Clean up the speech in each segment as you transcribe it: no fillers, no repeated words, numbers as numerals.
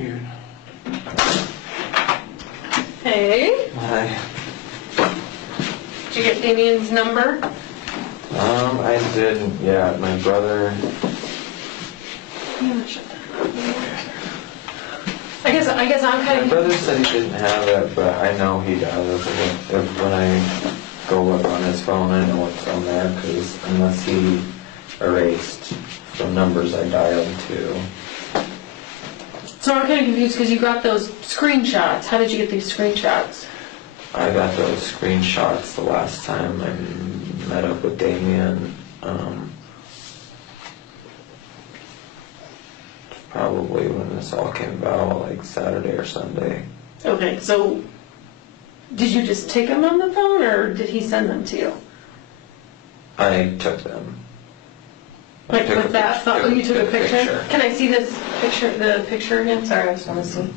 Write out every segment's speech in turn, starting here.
Dude. Hey. Hi. Did you get Damien's number? I didn't yet. My brother... I I guess I'm My kind brother of, said he didn't have it, but I know he does. When I go look on his phone, I know what's on there, because unless he erased the numbers I dialed to. so I'm kind of confused because you got those screenshots. How did you get these screenshots? I got those screenshots the last time I met up with Damien. Probably when this all came about, like Saturday or Sunday. Okay, so did you just take them on the phone or did he send them to you? I took them. Like with that phone, you took a picture? Can I see this picture, the picture again? Sorry, I just want to see.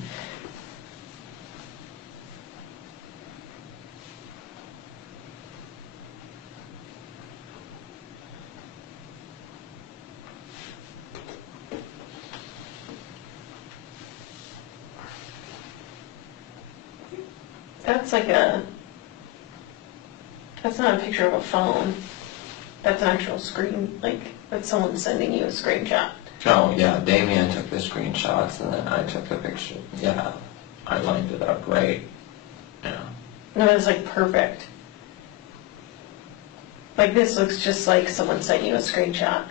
That's like that's not a picture of a phone. That's an actual screen, like, that's someone sending you a screenshot. Oh, yeah, Damien took the screenshots and then I took the picture. Yeah, I lined it up right. Yeah. No, it's like perfect. Like this looks just like someone sent you a screenshot.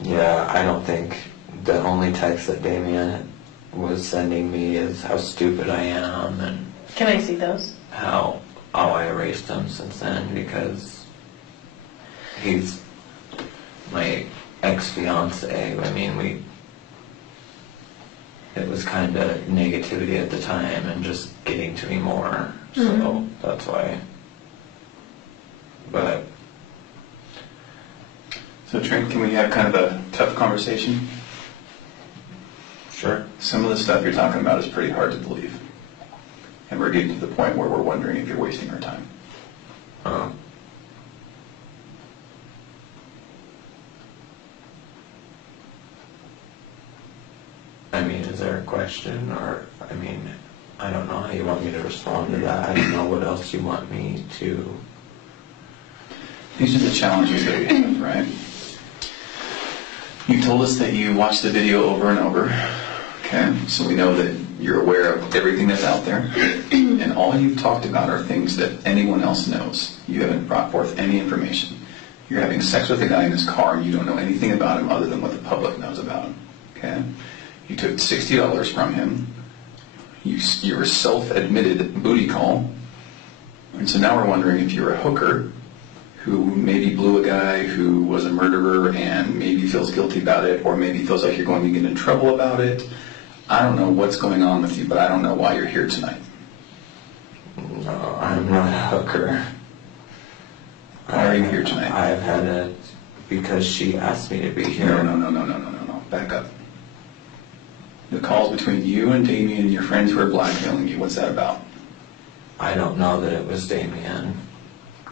Yeah, I don't think the only text that Damien was sending me is how stupid I am and Can I see those? how I erased him since then, because he's my ex-fiance. I mean, it was kind of negativity at the time and just getting to me more, so that's why. But So Trent, can we have kind of a tough conversation? sure. Some of the stuff you're talking about is pretty hard to believe. And we're getting to the point where we're wondering if you're wasting our time. I mean, is there a question, or, I mean, I don't know how you want me to respond to that. I don't know what else you want me to. These are the challenges that we have, right? You told us that you watched the video over and over, okay? So we know that you're aware of everything that's out there. And all you've talked about are things that anyone else knows. You haven't brought forth any information. You're having sex with a guy in his car and you don't know anything about him other than what the public knows about him, okay? You took $60 from him. You're a self-admitted booty call. And so now we're wondering if you're a hooker who maybe blew a guy who was a murderer and maybe feels guilty about it, or maybe feels like you're going to get in trouble about it. I don't know what's going on with you, but I don't know why you're here tonight. No, I'm not a hooker. Why are you here tonight? I've had it because she asked me to be here. No. Back up. The calls between you and Damien and your friends who are blackmailing you, what's that about? I don't know that it was Damien.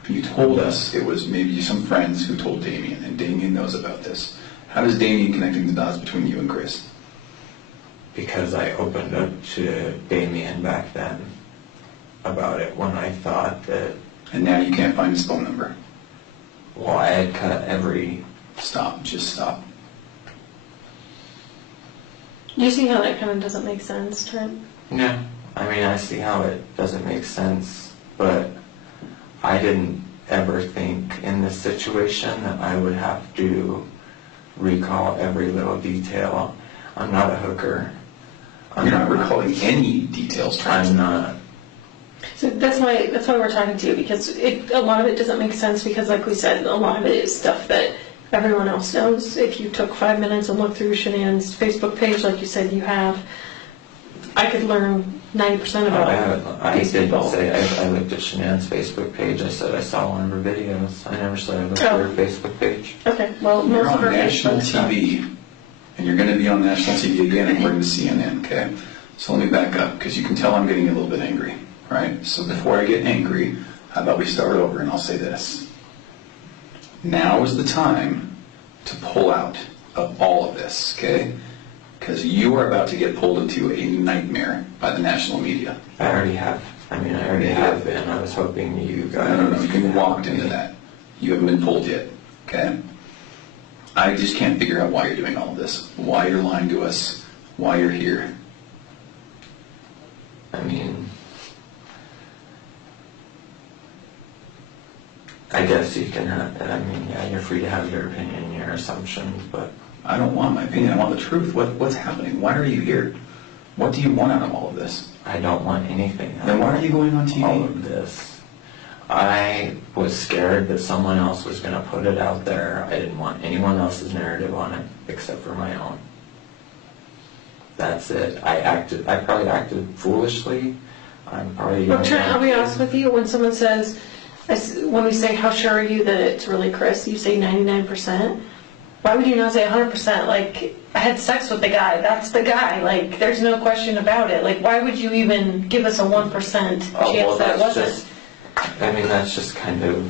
You told us it was maybe some friends who told Damien, and Damien knows about this. How does Damien connecting the dots between you and Chris? Because I opened up to Damien back then about it when I thought that. And now you can't find his phone number. Well, I had cut every. Stop, just stop. You see how that kind of doesn't make sense, Trent? Yeah, I mean, I see how it doesn't make sense, but I didn't ever think in this situation that I would have to recall every little detail. I'm not a hooker. You're not recalling any details, Trent. I'm not. So that's why we're talking to you, because a lot of it doesn't make sense, because like we said, a lot of it is stuff that everyone else knows. If you took 5 minutes and looked through Shan'ann's Facebook page, like you said you have, I could learn 90% about I these didn't people. say I looked at Shan'ann's Facebook page. I said I saw one of her videos. I never said I looked at her Facebook page. Okay, well, You're most of on our national Facebook stuff. TV, and you're going to be on national TV again according to CNN, okay? So let me back up, because you can tell I'm getting a little bit angry, right? So before I get angry, how about we start over and I'll say this. Now is the time to pull out of all of this, okay? Because you are about to get pulled into a nightmare by the national media. I already have. I mean, I already have been. I was hoping you guys. No, you walked into that. You haven't been pulled yet, okay? I just can't figure out why you're doing all of this, why you're lying to us, why you're here. I mean, I guess you can have, I mean, yeah, you're free to have your opinion, your assumptions, but... I don't want my opinion, I want the truth. What's happening? Why are you here? What do you want out of all of this? I don't want anything. Then why are you going on TV? All of this. I was scared that someone else was going to put it out there. I didn't want anyone else's narrative on it except for my own. That's it. I probably acted foolishly. I'm probably... Well, Trent, I'll be honest with you, when someone says, when we say, how sure are you that it's really Chris, you say 99%. Why would you not say 100%? Like, I had sex with the guy. That's the guy. Like, there's no question about it. Like, why would you even give us a 1% chance that it wasn't? I mean, that's just kind of...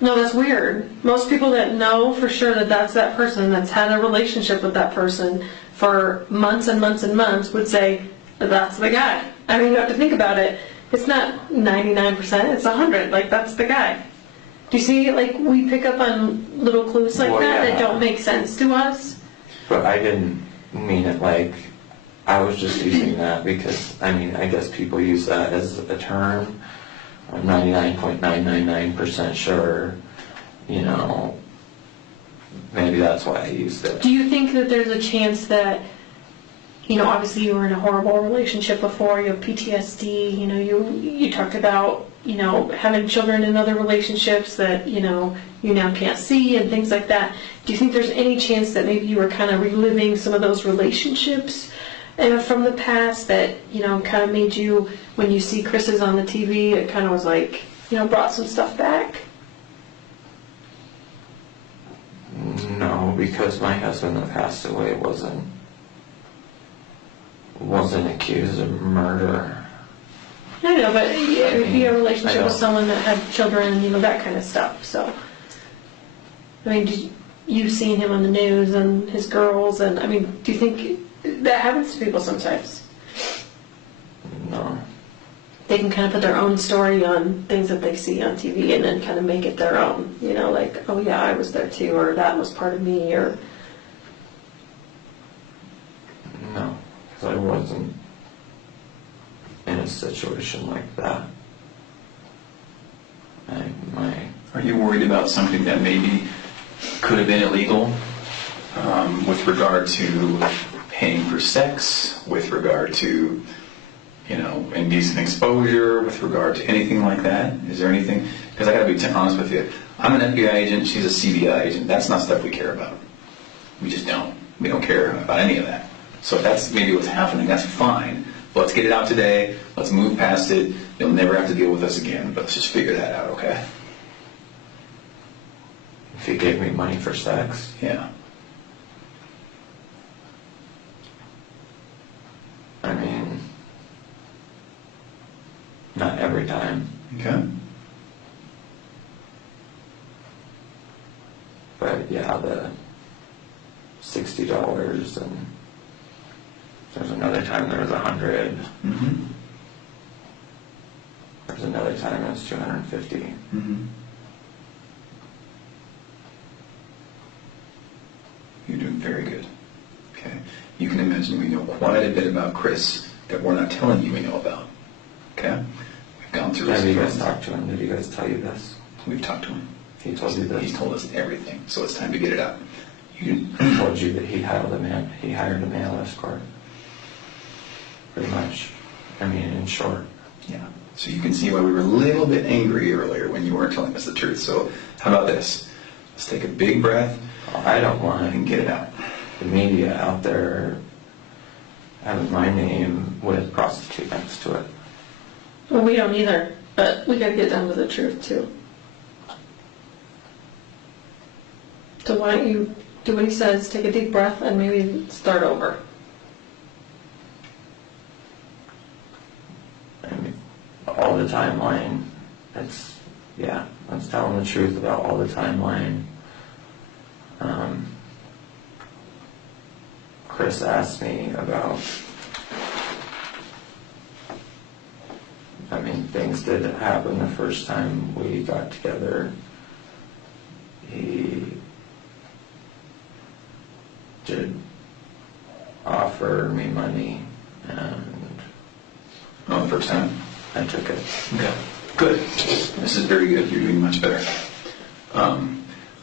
No, that's weird. Most people that know for sure that that's that person, that's had a relationship with that person for months and months and months, would say, that's the guy. I mean, you have to think about it. It's not 99%, it's 100. Like, that's the guy. Do you see, like, we pick up on little clues like that don't make sense to us? But I didn't mean it like... I was just using that because, I mean, I guess people use that as a term. I'm 99.999% sure, you know, maybe that's why I used it. Do you think that there's a chance that, you know, obviously you were in a horrible relationship before, you have PTSD, you know, you talked about, you know, having children in other relationships that, you know, you now can't see and things like that. Do you think there's any chance that maybe you were kind of reliving some of those relationships from the past that, you know, kind of made you, when you see Chris's on the TV, it kind of was like, you know, brought some stuff back? No, because my husband that passed away wasn't accused of murder. I know, but if you have a relationship with someone that had children, you know, that kind of stuff, so. I mean, you've seen him on the news and his girls, and, I mean, do you think that happens to people sometimes? No. They can kind of put their own story on things that they see on TV and then kind of make it their own, you know, like, oh yeah, I was there too, or that was part of me, or... No, because I wasn't in a situation like that. Are you worried about something that maybe could have been illegal with regard to paying for sex, with regard to, you know, indecent exposure, with regard to anything like that? Is there anything? Because I got to be honest with you. I'm an FBI agent. She's a CBI agent. That's not stuff we care about. We just don't. We don't care about any of that. So if that's maybe what's happening, that's fine. But let's get it out today. Let's move past it. You'll never have to deal with us again. But let's just figure that out, okay? If he gave me money for sex? Yeah. I mean, not every time. Okay. But yeah, the $60 and there's another time there was $100. Mm-hmm. There's another time it was $250. Mm-hmm. You're doing very good. Okay. You can imagine we know quite a bit about Chris that we're not telling you we know about. Okay? We've gone through Have his you guys friends. talked to him? Did you guys tell you this? We've talked to him. He told you this? He's told us everything, so it's time to get it out. He told you that he hired a male escort. Pretty much. I mean, in short. Yeah. So you can see why we were a little bit angry earlier when you weren't telling us the truth. So how about this? Let's take a big breath. I don't want and get it out. The media out there having my name with prostitute next to it. Well, we don't either, but we gotta get down to the truth too. So why don't you do what he says, take a deep breath, and maybe start over. I mean, all the timeline, that's telling the truth about all the timeline. Chris asked me about, I mean, things did happen the first time we got together. He did offer me money, and Oh, the first time? I took it. Okay. Good. This is very good. You're doing much better.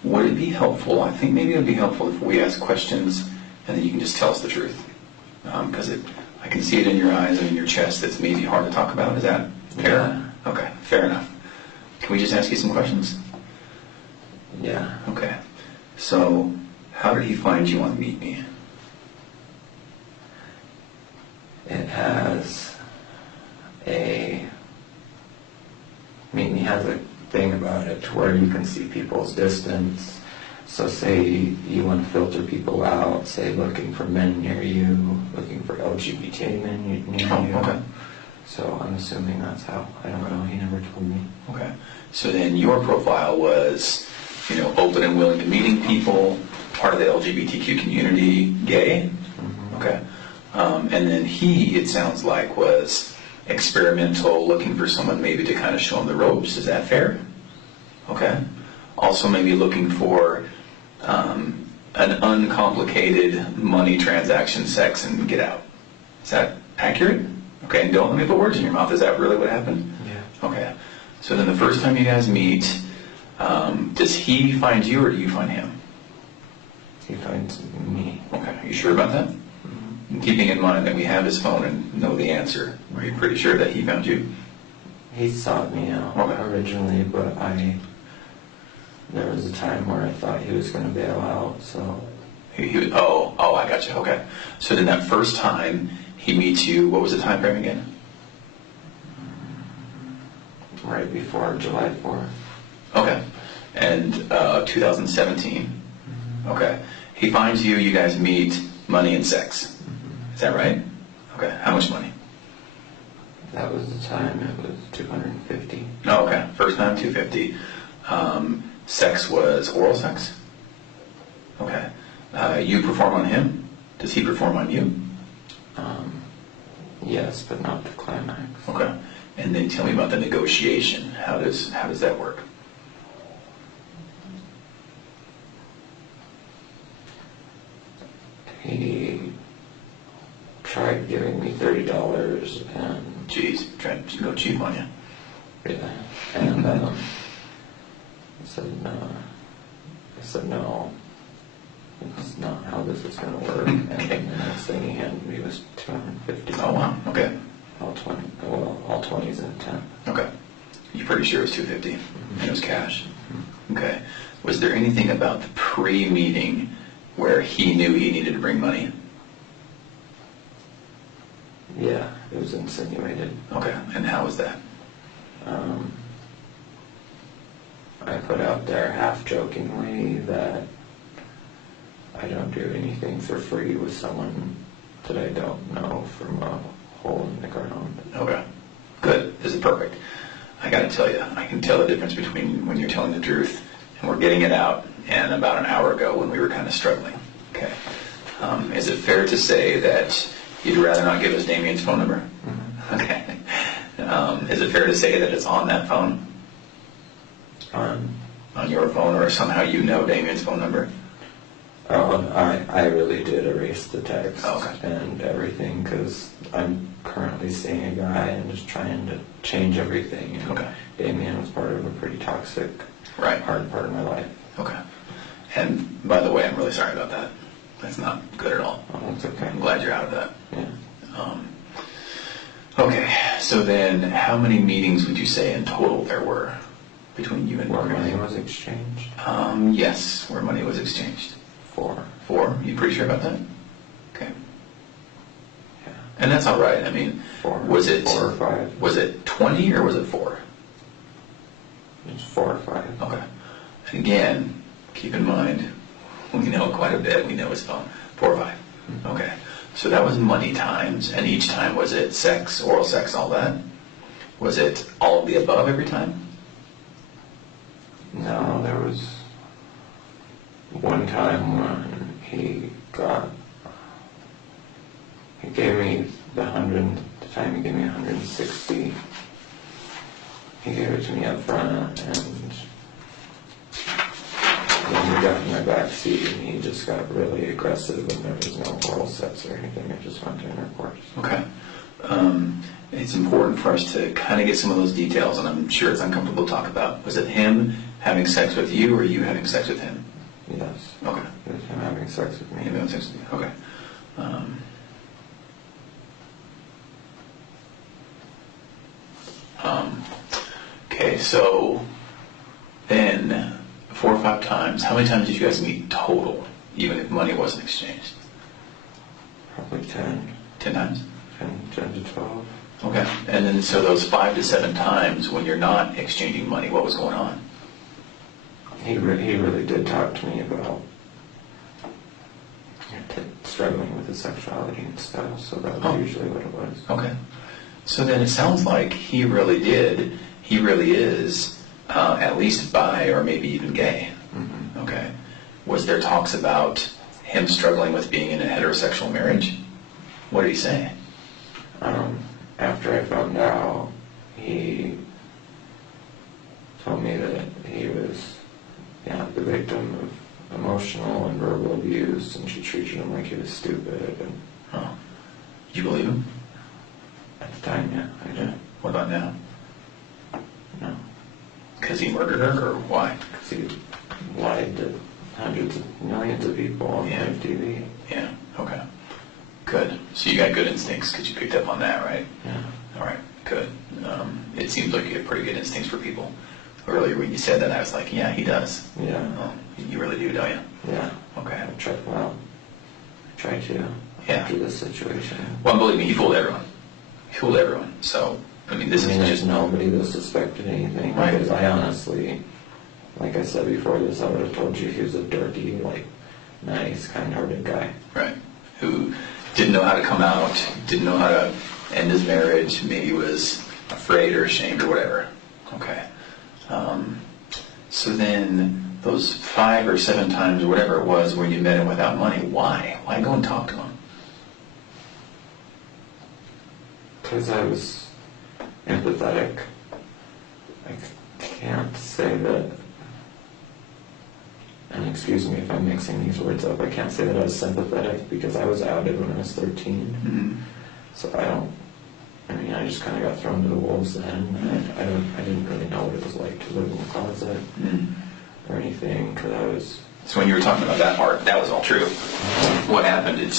Would it be helpful? I think maybe it would be helpful if we ask questions and then you can just tell us the truth. Because I can see it in your eyes and in your chest. It's maybe hard to talk about. Is that fair? Yeah. Okay, fair enough. Can we just ask you some questions? Yeah. Okay. So, how did he find you on MeetMe? It has MeetMe has a thing about it where you can see people's distance. So say you want to filter people out, say looking for men near you, looking for LGBT men near you. Okay. So I'm assuming that's how. I don't know. He never told me. Okay. So then your profile was, open and willing to meeting people, part of the LGBTQ community, gay. Mm-hmm. Okay. And then he, it sounds like, was experimental, looking for someone maybe to kind of show him the ropes. Is that fair? Okay. Also maybe looking for an uncomplicated money transaction, sex, and get out. Is that accurate? Okay, and don't let me put words in your mouth. Is that really what happened? Yeah. Okay. So then the first time you guys meet, does he find you or do you find him? He finds me. Okay. Are you sure about that? Mm-hmm. Keeping in mind that we have his phone and know the answer, are you pretty sure that he found you? He sought me out originally, but there was a time where I thought he was going to bail out, so. Oh, I got you. Okay. So then that first time he meets you, what was the time frame again? Right before July 4th. Okay. And 2017. Mm-hmm. Okay. He finds you, you guys meet, money and sex. Mm-hmm. Is that right? Okay. How much money? That was the time, it was $250. Oh, okay. First time, $250. Sex was oral sex? Okay. You perform on him? Does he perform on you? Yes, but not the climax. Okay. And then tell me about the negotiation. How does that work? He tried giving me $30 and Jeez, trying to go cheap on you. yeah, and I said no. I said no. It's not how this is going to work. And then the next thing he handed me was $250. Oh wow. Okay. All 20s and 10. Okay. You're pretty sure it was $250 and it was cash. Okay. Was there anything about the pre-meeting where he knew he needed to bring money? Yeah, it was insinuated. Okay. And how was that? I put out there half-jokingly that I don't do anything for free with someone that I don't know from a hole in the ground. Okay. Good. This is perfect. I got to tell you, I can tell the difference between when you're telling the truth and we're getting it out and about an hour ago when we were kind of struggling. Okay. Is it fair to say that you'd rather not give us Damien's phone number? Mm-hmm. Okay. Is it fair to say that it's on that phone? On your phone, or somehow you know Damien's phone number? Oh, I really did erase the text Okay. and everything because I'm currently seeing a guy and just trying to change everything. And Okay. Damien was part of a pretty toxic, Right. hard part of my life. Okay. And by the way, I'm really sorry about that. That's not good at all. Oh, that's okay. I'm glad you're out of that. Yeah. Okay, so then how many meetings would you say in total there were between you and Where Marcus? money was exchanged? Yes, where money was exchanged. 4. 4? You pretty sure about that? Okay. Yeah. And that's all right. I mean, 4. was it 4 or 5? Was it 20 or was it 4? It was 4 or 5. Okay. And again, keep in mind, we know quite a bit. We know his phone. 4 or 5. Okay. So that was money times, and each time was it sex, oral sex, all that? Was it all of the above every time? No, there was one time when he gave me the time he gave me 160. He gave it to me up front, and then got in my back seat and he just got really aggressive and there was no oral sex or anything. It just went to intercourse. Okay. It's important for us to kind of get some of those details, and I'm sure it's uncomfortable to talk about. Was it him having sex with you or you having sex with him? Yes. Okay. It was him having sex with me. Him having sex with you. Okay. Okay, so then 4 or 5 times, how many times did you guys meet total, even if money wasn't exchanged? Probably 10. 10 times? 10 to 12. Okay, and then so those 5 to 7 times when you're not exchanging money, what was going on? He really did talk to me about struggling with his sexuality and stuff, so that was usually what it was. Okay. So then it sounds like he really is at least bi or maybe even gay. Mm-hmm. Okay. Was there talks about him struggling with being in a heterosexual marriage? What did he say? After I found out, he told me that he was the victim of emotional and verbal abuse, and she treated him like he was stupid. And Did you believe him? at the time, yeah, I did. What about now? No, Because he murdered her, or why? because he lied to hundreds of millions of people on live TV. Yeah, okay. Good. So you got good instincts because you picked up on that, right? Yeah. All right, good. It seems like you have pretty good instincts for people. Earlier when you said that, I was like, yeah, he does. Yeah. You really do, don't you? Yeah. Okay. I tried to after this situation. Well, believe me, he fooled everyone. He fooled everyone. So, I mean, this is there's just... nobody that suspected anything. Right. Because I honestly, like I said before this, I would have told you he was a dirty, nice, kind-hearted guy. Right. Who didn't know how to come out, didn't know how to end his marriage, maybe was afraid or ashamed or whatever. Okay. So then, those 5 or 7 times or whatever it was where you met him without money, why? Why go and talk to him? Because I was empathetic. I can't say that, and excuse me if I'm mixing these words up, I can't say that I was sympathetic because I was outed when I was 13. Mm-hmm. So I just kind of got thrown to the wolves then. I didn't really know what it was like to live in the closet or anything, because I was... So when you were talking about that part, that was all true. What happened? Did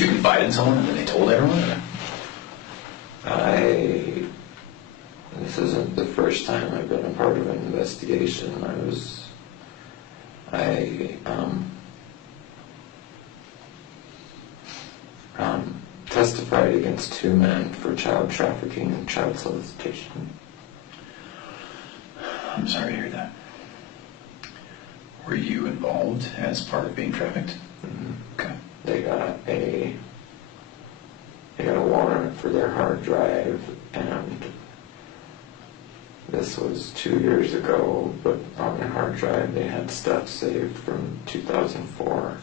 you confide in someone and then they told everyone? Or? This isn't the first time I've been a part of an investigation. I testified against 2 men for child trafficking and child solicitation. I'm sorry to hear that. Were you involved as part of being trafficked? Mm-hmm. Okay. They got a warrant for their hard drive, and this was 2 years ago, but on their hard drive they had stuff saved from 2004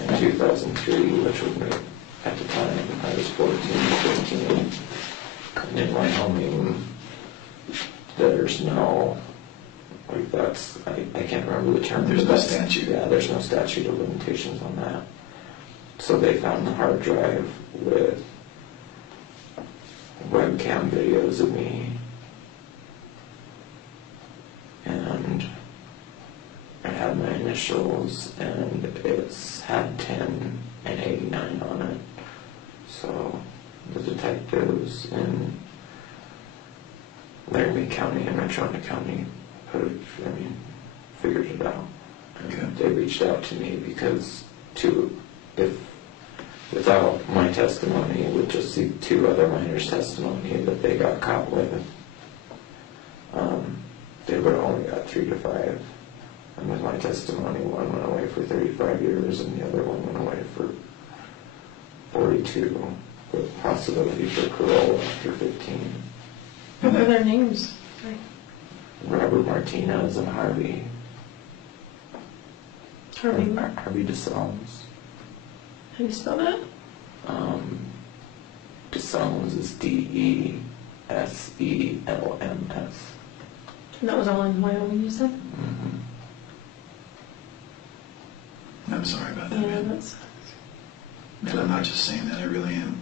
and 2003, which would make, at the time, I was 14, 15, in Wyoming, there's no, I can't remember the term. There's no statute. Yeah, there's no statute of limitations on that. So they found the hard drive with webcam videos of me, and it had my initials, and it's had 10 and 89 on it. So the detectives in Laramie County and Metro County figured it out. And they reached out to me because without my testimony, with just the 2 other minors' testimony that they got caught with, they would have only got 3 to 5. And with my testimony, one went away for 35 years and the other one went away for 42, with possibility for parole after 15. What were their names? Robert Martinez and Harvey. Harvey DeSalms. How do you spell that? DeSalms is DeSelms. And that was all in Wyoming, you said? Mm-hmm. I'm sorry about that, Yeah, man. that's... And I'm not just saying that, I really am.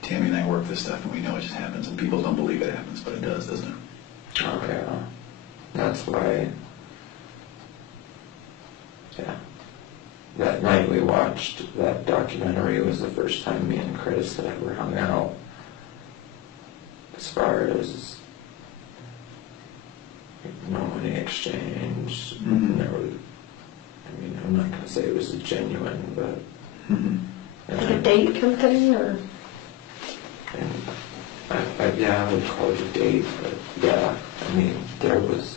Tammy and I work this stuff, and we know it just happens, and people don't believe it happens, but it does, doesn't it? Oh, yeah. That's why, yeah. That night we watched that documentary was the first time me and Chris had ever hung out. As far as no money exchange, there was, I mean, I'm not going to say it was a genuine, but... Like a date kind of thing, or? And yeah, I would call it a date, but yeah, I mean, there was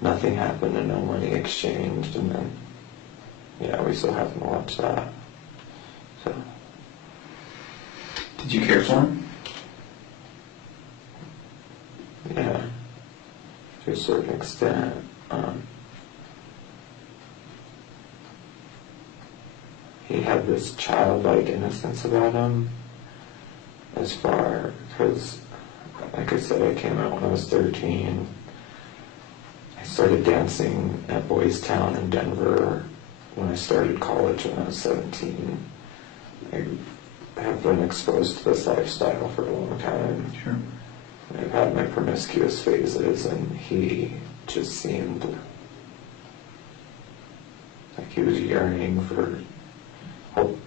nothing happened and no money exchanged, and then, yeah, we still haven't watched that. So. Did you care for him? Yeah, to a certain extent. He had this childlike innocence about him, as far, because, like I said, I came out when I was 13. I started dancing at Boys Town in Denver when I started college when I was 17. I have been exposed to this lifestyle for a long time. Sure. I've had my promiscuous phases, and he just seemed like he was yearning for,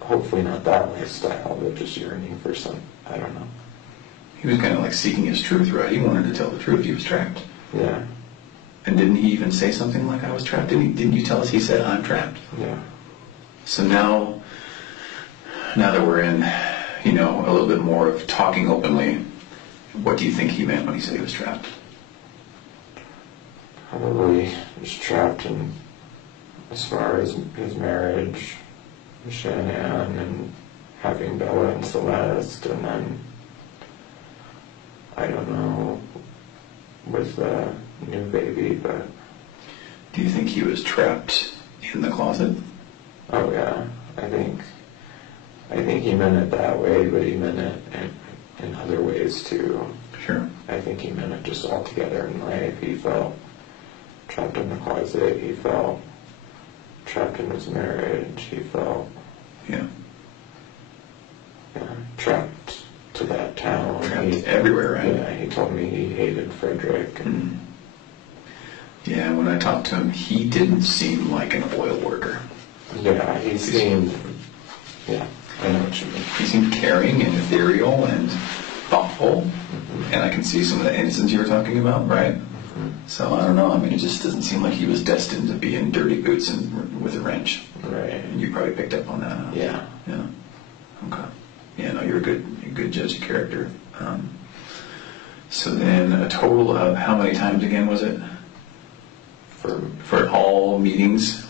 hopefully not that lifestyle, but just yearning for some, I don't know. He was kind of like seeking his truth, right? He wanted to tell the truth. He was trapped. Yeah. And didn't he even say something like, I was trapped? Didn't you tell us he said, I'm trapped? Yeah. So now that we're in, a little bit more of talking openly, what do you think he meant when he said he was trapped? Probably just trapped in, as far as his marriage with Shan'ann and having Bella and Celeste, and then, I don't know, with the new baby, but... Do you think he was trapped in the closet? Oh yeah, I think he meant it that way, but he meant it in other ways too. Sure. I think he meant it just altogether in life. He felt trapped in the closet. He felt trapped in his marriage. He felt trapped to that town. Trapped everywhere, right? Yeah, he told me he hated Frederick. And Yeah, when I talked to him, he didn't seem like an oil worker. yeah, he seemed, yeah, I know what you mean. He seemed caring and ethereal and thoughtful, and I can see some of the innocence you were talking about, right? So I don't know, I mean, it just doesn't seem like he was destined to be in dirty boots and with a wrench. Right. And you probably picked up on that, huh? Yeah. Yeah. Okay. Yeah, no, you're a good judge of character. So then a total of how many times again was it? For all meetings?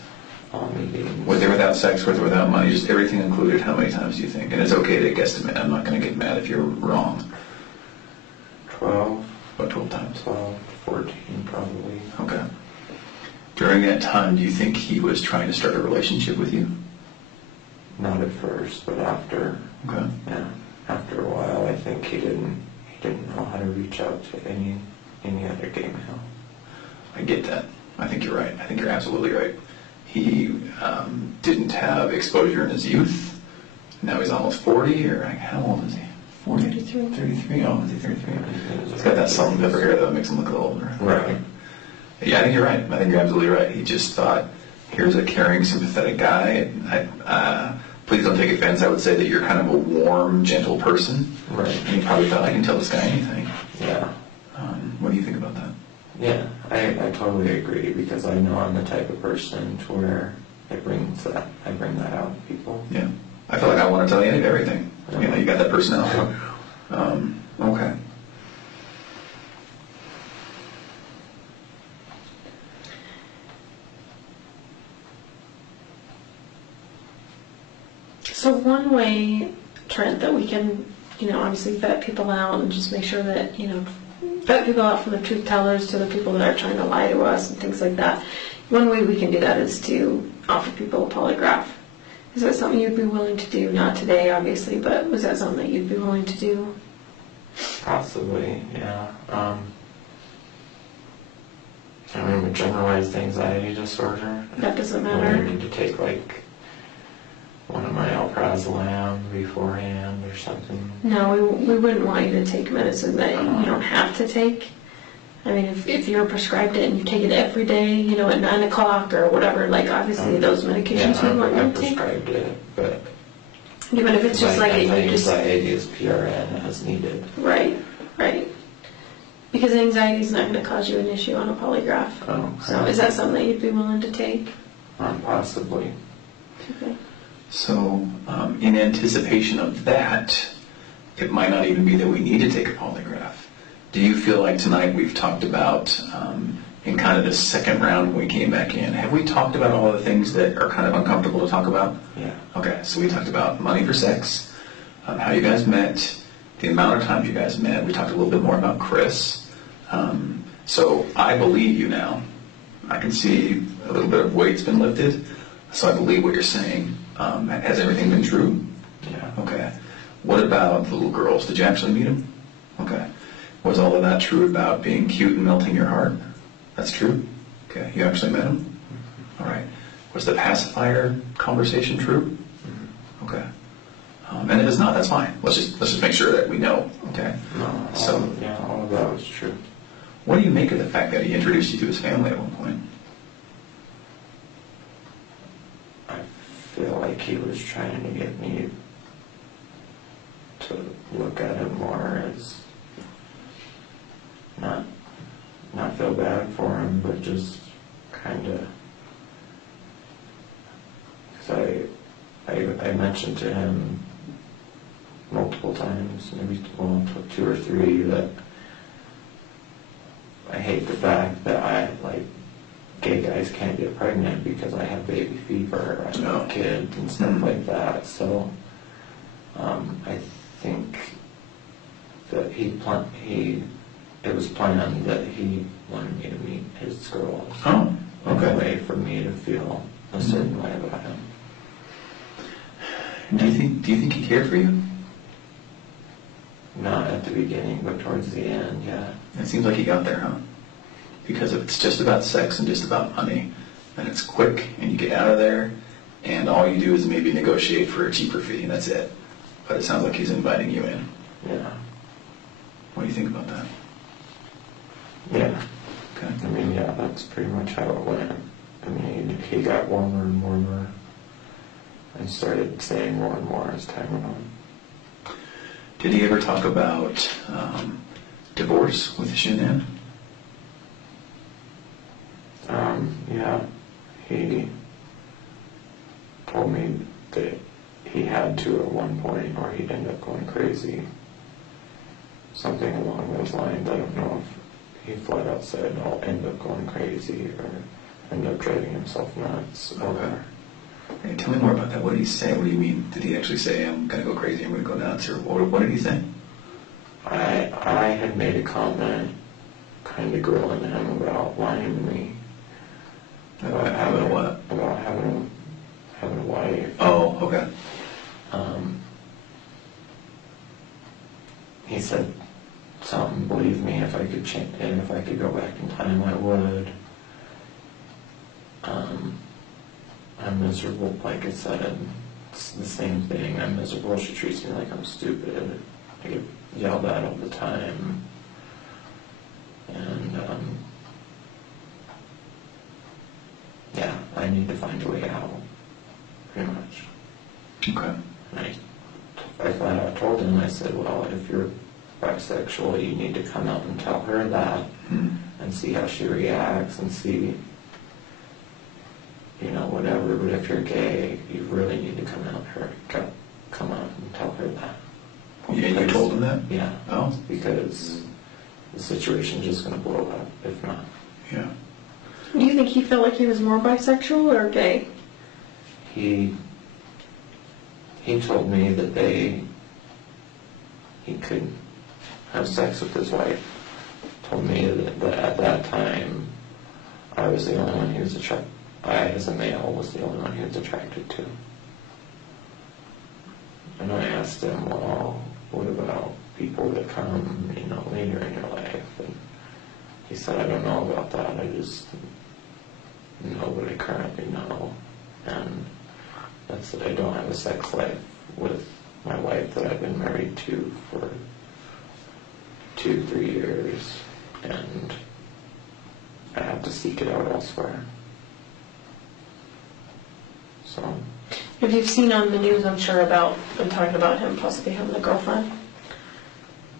All meetings. With or without sex, with or without money, just everything included, how many times do you think? And it's okay to guesstimate, I'm not going to get mad if you're wrong. 12. About 12 times. 12, 14 probably. Okay. During that time, do you think he was trying to start a relationship with you? Not at first, but after. Okay. Yeah. After a while, I think he didn't know how to reach out to any other gay male. I get that. I think you're right. I think you're absolutely right. He didn't have exposure in his youth. Now he's almost 40, or how old is he? 40? 33. 33? Oh, is he 33? He's got that salt and pepper hair that makes him look a little older. Right. Yeah, I think you're right. I think you're absolutely right. He just thought, here's a caring, sympathetic guy. Please don't take offense. I would say that you're kind of a warm, gentle person. Right. And he probably thought, I can tell this guy anything. Yeah. What do you think about that? Yeah, I totally agree, because I know I'm the type of person to where I bring that out in people. Yeah. I feel like I want to tell you everything. You got that personality. Okay. So one way, Trent, that we can, obviously vet people out and just make sure that, vet people out from the truth tellers to the people that are trying to lie to us and things like that. One way we can do that is to offer people a polygraph. Is that something you'd be willing to do? Not today, obviously, but was that something that you'd be willing to do? Possibly, yeah. I mean, with generalized anxiety disorder, That doesn't I matter. need to take, like, Midazolam beforehand or something? No, we wouldn't want you to take medicine that you don't have to take. I mean, if you're prescribed it and you take it every day, you know, at 9 o'clock or whatever, like obviously those medications we want you I to take. prescribed it, but Even if it's just like I you use just that AD's PRN as needed. right. Because anxiety is not going to cause you an issue on a polygraph. Oh, So is that something that you'd be willing to take? Possibly. Okay. So, in anticipation of that, it might not even be that we need to take a polygraph. Do you feel like tonight we've talked about, in kind of the second round when we came back in, have we talked about all the things that are kind of uncomfortable to talk about? Yeah. Okay, so we talked about money for sex, how you guys met, the amount of times you guys met. We talked a little bit more about Chris. So I believe you now. I can see a little bit of weight's been lifted, so I believe what you're saying. Has everything been true? Yeah. Okay. What about the little girls? Did you actually meet them? Okay. Was all of that true about being cute and melting your heart? That's true? Okay. You actually met them? All right. Was the pacifier conversation true? Okay. And if it's not, that's fine. Let's just make sure that we know. Okay. No, all of that was true. What do you make of the fact that he introduced you to his family at one point? I feel like he was trying to get me to look at him more as not feel bad for him, but just kind of, because I mentioned to him multiple times, maybe 2 or 3, that I hate the fact that gay guys can't get pregnant because I have baby fever, I have kids and stuff like that. So I think that it was planned that he wanted me to meet his girls. Oh, okay. In a way for me to feel a certain way about him. Do you think he cared for you? Not at the beginning, but towards the end, yeah. It seems like he got there, huh? Because if it's just about sex and just about money, then it's quick and you get out of there, and all you do is maybe negotiate for a cheaper fee, and that's it. But it sounds like he's inviting you in. Yeah. What do you think about that? Yeah. Okay. I mean, yeah, that's pretty much how it went. I mean, he got warmer and warmer and started saying more and more as time went on. Did he ever talk about divorce with Shan'ann? Yeah, he told me that he had to at one point or he'd end up going crazy. Something along those lines. I don't know if he flat out said, I'll end up going crazy or end up driving himself nuts. Okay. Hey, tell me more about that. What did he say? What do you mean? Did he actually say, I'm going to go crazy, I'm going to go nuts? Or what did he say? I had made a comment kind of grilling him about lying to me. About having a what? About having a wife. Oh, okay. He said something, believe me, if I could change, and if I could go back in time, I would. I'm miserable, like I said. It's the same thing. I'm miserable. She treats me like I'm stupid. I get yelled at all the time. And, yeah, I need to find a way out, pretty much. Okay. And I flat out told him, I said, well, if you're bisexual, you need to come out and tell her that and see how she reacts and see, you know, whatever. But if you're gay, you really need to come out and tell her that. Yeah, you told him that? Yeah. Oh. Because the situation's just going to blow up if not. Yeah. Do you think he felt like he was more bisexual or gay? He told me that he could have sex with his wife. Told me that at that time I was the only one he was attracted. I, as a male, was the only one he was attracted to. And I asked him, well, what about people that come, you know, later in your life? And he said, I don't know about that. I just know what I currently know. And That's that I don't have a sex life with my wife that I've been married to for 2-3 years, and I have to seek it out elsewhere. So. If you've seen on the news, I'm sure, about them talking about him possibly having a girlfriend.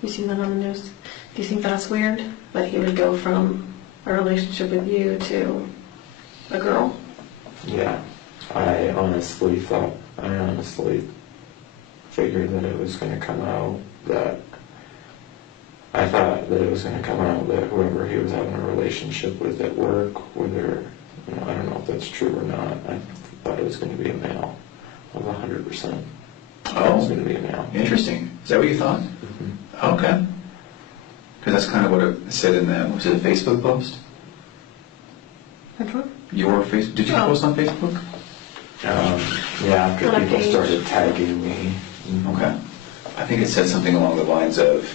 You seen that on the news? Do you think that's weird? That he would go from a relationship with you to a girl? Yeah, I honestly figured that it was going to come out that I thought that it was going to come out that whoever he was having a relationship with at work, whether, I don't know if that's true or not, I thought it was going to be a male. Of 100%. Oh, it was going to be a male. Interesting. Is that what you thought? Mm-hmm. Okay. Because that's kind of what it said in the, was it a Facebook post? Your Facebook, did you post on Facebook? Yeah, after On a people page. started tagging me. Okay. I think it said something along the lines of,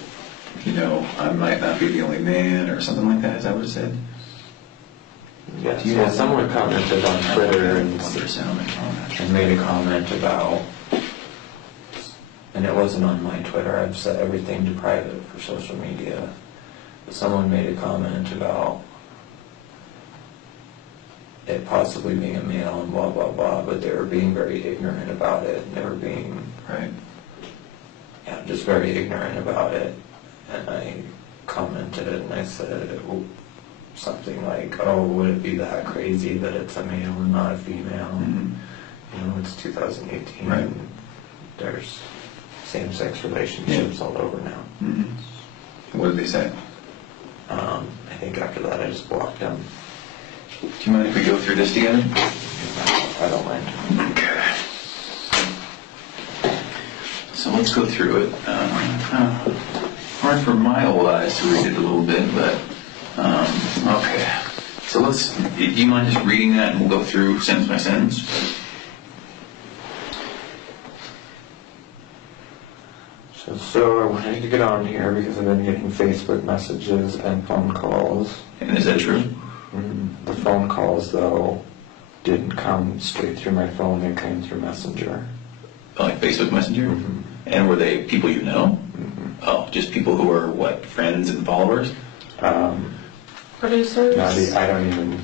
I might not be the only man, or something like that. Is that what it said? Yes, yeah, someone commented on Twitter and made a comment about, and it wasn't on my Twitter, I've set everything to private for social media, but someone made a comment about it possibly being a male and blah blah blah, but they were being very ignorant about it, and they were being, just very ignorant about it, and I commented it and I said, something like, oh, would it be that crazy that it's a male and not a female? Mm-hmm. It's 2018, right. and there's same-sex relationships all over now. Mm-hmm. What did they say? I think after that I just blocked them. Do you mind if we go through this together? I don't mind. Okay. So let's go through it. Hard for my old eyes to read it a little bit, but okay. So do you mind just reading that and we'll go through sentence by sentence? So I wanted to get on here because I've been getting Facebook messages and phone calls. And is that true? The phone calls, though, didn't come straight through my phone, they came through Messenger. Like Facebook Messenger? Mm-hmm. And were they people you know? Mm-hmm. Oh, just people who are, friends and followers? Producers? I don't even,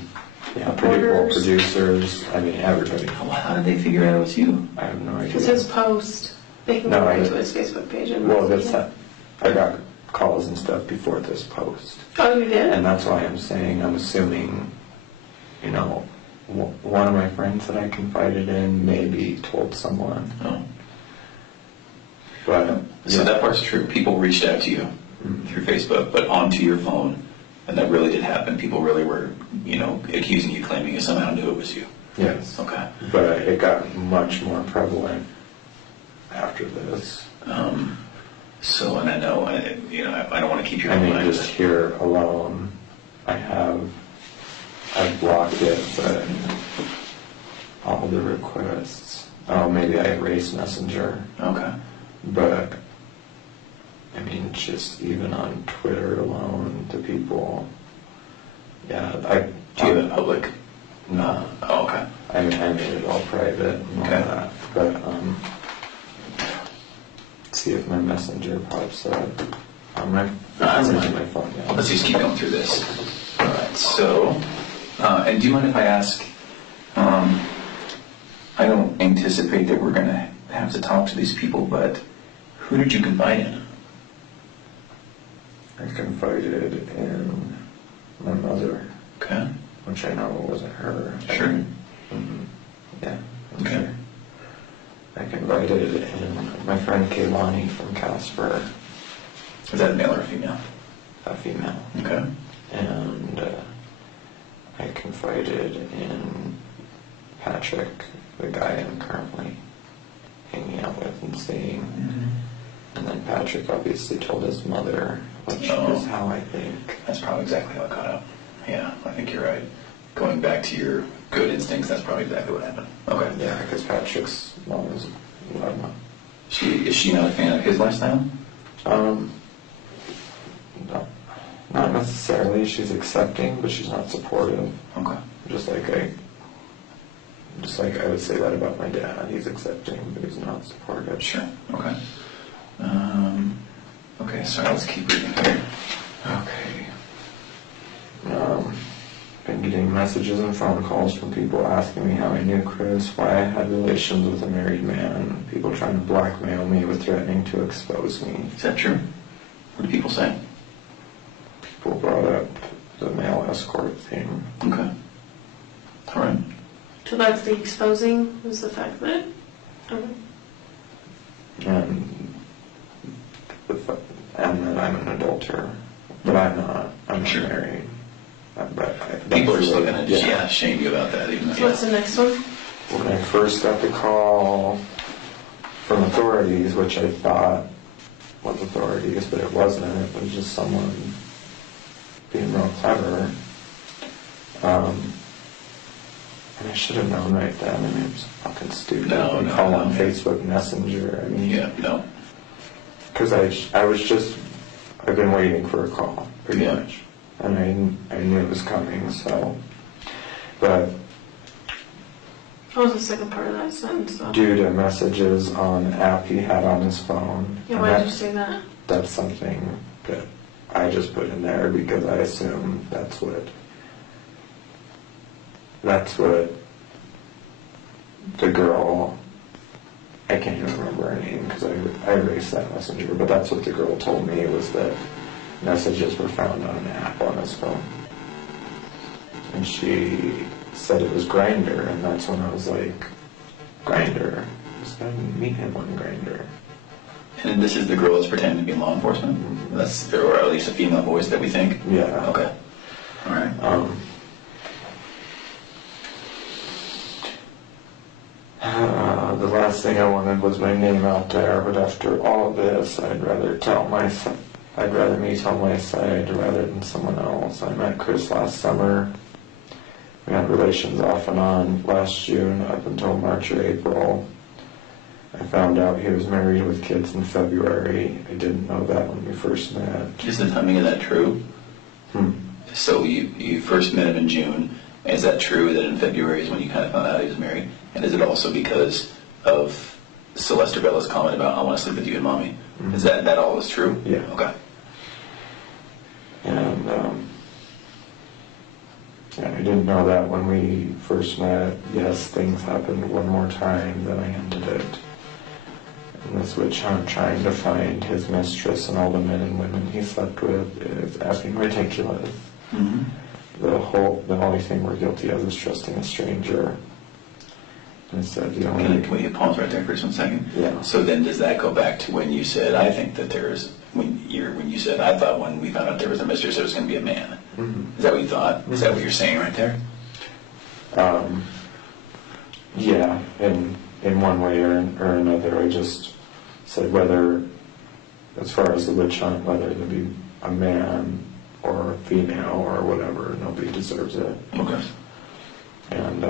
producers, everybody. Well, how did they figure out it was you? I have no idea. Because his post, they can go right to his Facebook page and I got calls and stuff before this post. Oh, you did? And that's why I'm assuming, one of my friends that I confided in maybe told someone. Oh. But So that part's true. People reached out to you through Facebook, but onto your phone, and that really did happen. People really were, accusing you, claiming you somehow knew it was you. Yes. Okay. But it got much more prevalent after this. So, and I know, I don't want to keep you in mind. Just here alone, I've blocked it, but all the requests. Oh, maybe I erased Messenger. Okay. But just even on Twitter alone, to people. Yeah, Do you have it public? No. Oh, okay. I made it all private and all that. But see if my Messenger pops up on my phone. Yeah. Let's just keep going through this. All right. So, and do you mind if I ask? I don't anticipate that we're going to have to talk to these people, but who did you confide in? I confided in my mother. Okay. Which I know wasn't her. Sure. Yeah. I'm Okay. sure. I confided in my friend Kaylani from Casper. Is that a male or a female? A female. Okay. And I confided in Patrick, the guy I'm currently hanging out with and seeing. And then Patrick obviously told his mother, which is how I think. That's probably exactly how it caught up. Yeah, I think you're right. Going back to your good instincts, that's probably exactly what happened. Okay. Yeah, because Patrick's mom is, I don't know. Is she not a fan of his lifestyle? No, not necessarily. She's accepting, but she's not supportive. Okay. Just like I Just like I would say that about my dad. He's accepting, but he's not supportive. Sure. Okay. Okay, sorry, let's keep reading here. Okay. Been getting messages and phone calls from people asking me how I knew Chris, why I had relations with a married man, people trying to blackmail me with threatening to expose me. Is that true? What do people say? People brought up the male escort thing. Okay. All right. So that's the exposing, was the fact that, And that I'm an adulterer. But I'm not. I'm Sure. not married. But People are still going to shame you about that, even though. so what's the next one? When I first got the call from authorities, which I thought was authorities, but it wasn't. It was just someone being real clever. And I should have known right then. I mean, it was fucking stupid. No, Call on Facebook Messenger. I mean, Yeah, no. because I've been waiting for a call, pretty Yeah. much. And I knew it was coming, so. But What was the second part of that sentence, though? due to messages on an app he had on his phone. Yeah, and why did you say that? That's something that I just put in there because I assume that's what the girl, I can't even remember her name because I erased that messenger, but that's what the girl told me, was that messages were found on an app on his phone. And she said it was Grindr, and that's when I was like, Grindr? I didn't meet him on Grindr. And this is the girl that's pretending to be law enforcement? That's, or at least a female voice that we think? Yeah. Okay. All right. The last thing I wanted was my name out there, but after all of this, I'd rather me tell my side rather than someone else. I met Chris last summer. We had relations off and on last June up until March or April. I found out he was married with kids in February. I didn't know that when we first met. Is the timing of that true? So you first met him in June. Is that true that in February is when you kind of found out he was married? And is it also because of Celeste Bella's comment about, I want to sleep with you and mommy? Mm-hmm. Is that all is true? Yeah. Okay. And I didn't know that when we first met. Yes, things happened one more time, then I ended it. And this witch hunt trying to find his mistress and all the men and women he slept with is effing ridiculous. Mm-hmm. The only thing we're guilty of is trusting a stranger. Instead, you know. Can we pause right there for just 1 second? Yeah. So then does that go back to when you said, I think that there's, when you said, I thought when we found out there was a mistress, there was going to be a man. Mm-hmm. Is that what you thought? Mm-hmm. Is that what you're saying right there? Yeah, in one way or another. I just said whether, as far as the witch hunt, whether it be a man or a female or whatever, nobody deserves it. Okay. And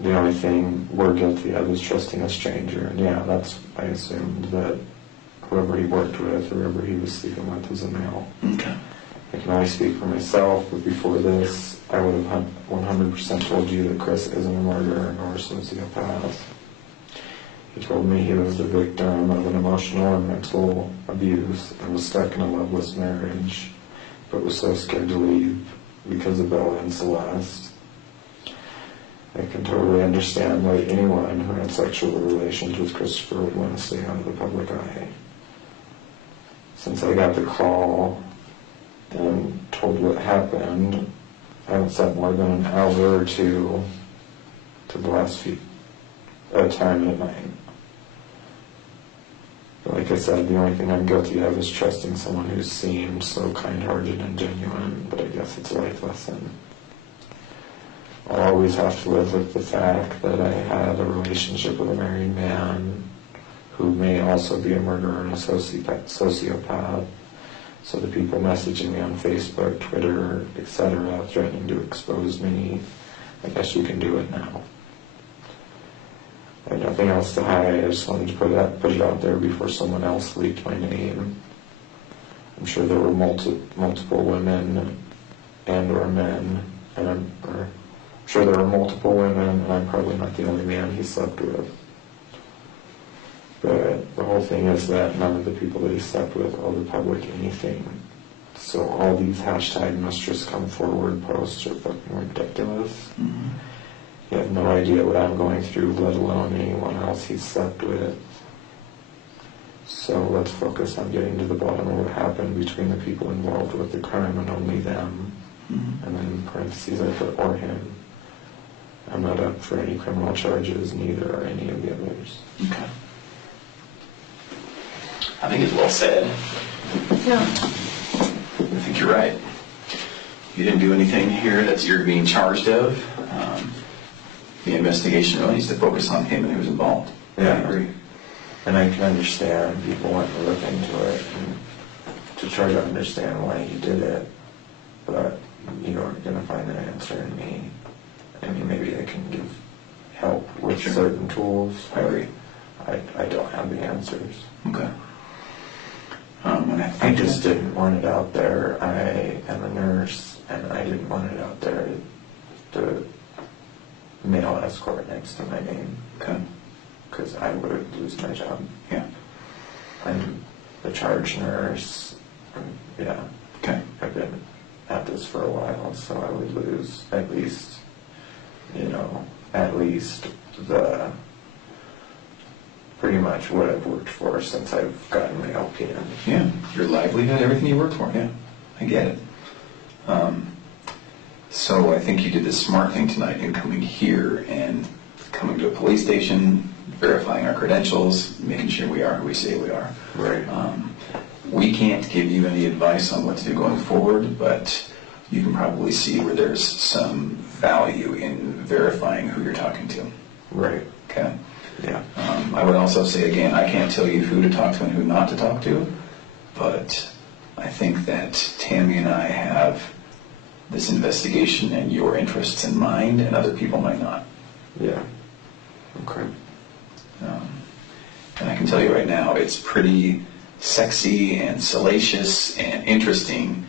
the only thing we're guilty of is trusting a stranger. And yeah, I assumed that whoever he worked with, whoever he was sleeping with, was a male. Okay. I can only speak for myself, but before this, I would have 100% told you that Chris isn't a murderer nor a sociopath. He told me he was the victim of an emotional and mental abuse and was stuck in a loveless marriage, but was so scared to leave because of Bella and Celeste. I can totally understand why anyone who had sexual relations with Christopher would want to stay out of the public eye. Since I got the call and told what happened, I haven't slept more than an hour or two to the last time at night. But like I said, the only thing I'm guilty of is trusting someone who seemed so kind-hearted and genuine, but I guess it's a life lesson. I'll always have to live with the fact that I had a relationship with a married man who may also be a murderer and a sociopath. So the people messaging me on Facebook, Twitter, etc., threatening to expose me, I guess you can do it now. I have nothing else to hide. I just wanted to put it out there before someone else leaked my name. I'm sure there were multiple women and or men, or sure there were multiple women, and I'm probably not the only man he slept with. But the whole thing is that none of the people that he slept with owe the public anything. So all these hashtag must just come forward posts are fucking ridiculous. Mm-hmm. You have no idea what I'm going through, let alone anyone else he's slept with. So let's focus on getting to the bottom of what happened between the people involved with the crime and only them. Mm-hmm. And then in parentheses I put or him. I'm not up for any criminal charges, neither are any of the others. Okay. I think it's well said. Yeah. I think you're right. You didn't do anything here that you're being charged of. The investigation really needs to focus on him and who's involved. Yeah. I agree. And I can understand people want to look into it and to try to understand why he did it, but you aren't going to find an answer in me. I mean, maybe I can give help with Sure. certain tools. I agree. I don't have the answers. Okay. I just didn't want it out there. I am a nurse, and I didn't want it out there, the male escort next to my name. Okay. Because I would lose my job. Yeah. I'm a charge nurse. Yeah. Okay. I've been at this for a while, so I would lose at least, the pretty much what I've worked for since I've gotten my LPN. Yeah. Your livelihood, everything you worked for. Yeah. I get it. So I think you did the smart thing tonight in coming here and coming to a police station, verifying our credentials, making sure we are who we say we are. Right. We can't give you any advice on what to do going forward, but you can probably see where there's some value in verifying who you're talking to. Right. Okay? Yeah. I would also say, again, I can't tell you who to talk to and who not to talk to, but I think that Tammy and I have this investigation and your interests in mind, and other people might not. Yeah. Okay. And I can tell you right now, it's pretty sexy and salacious and interesting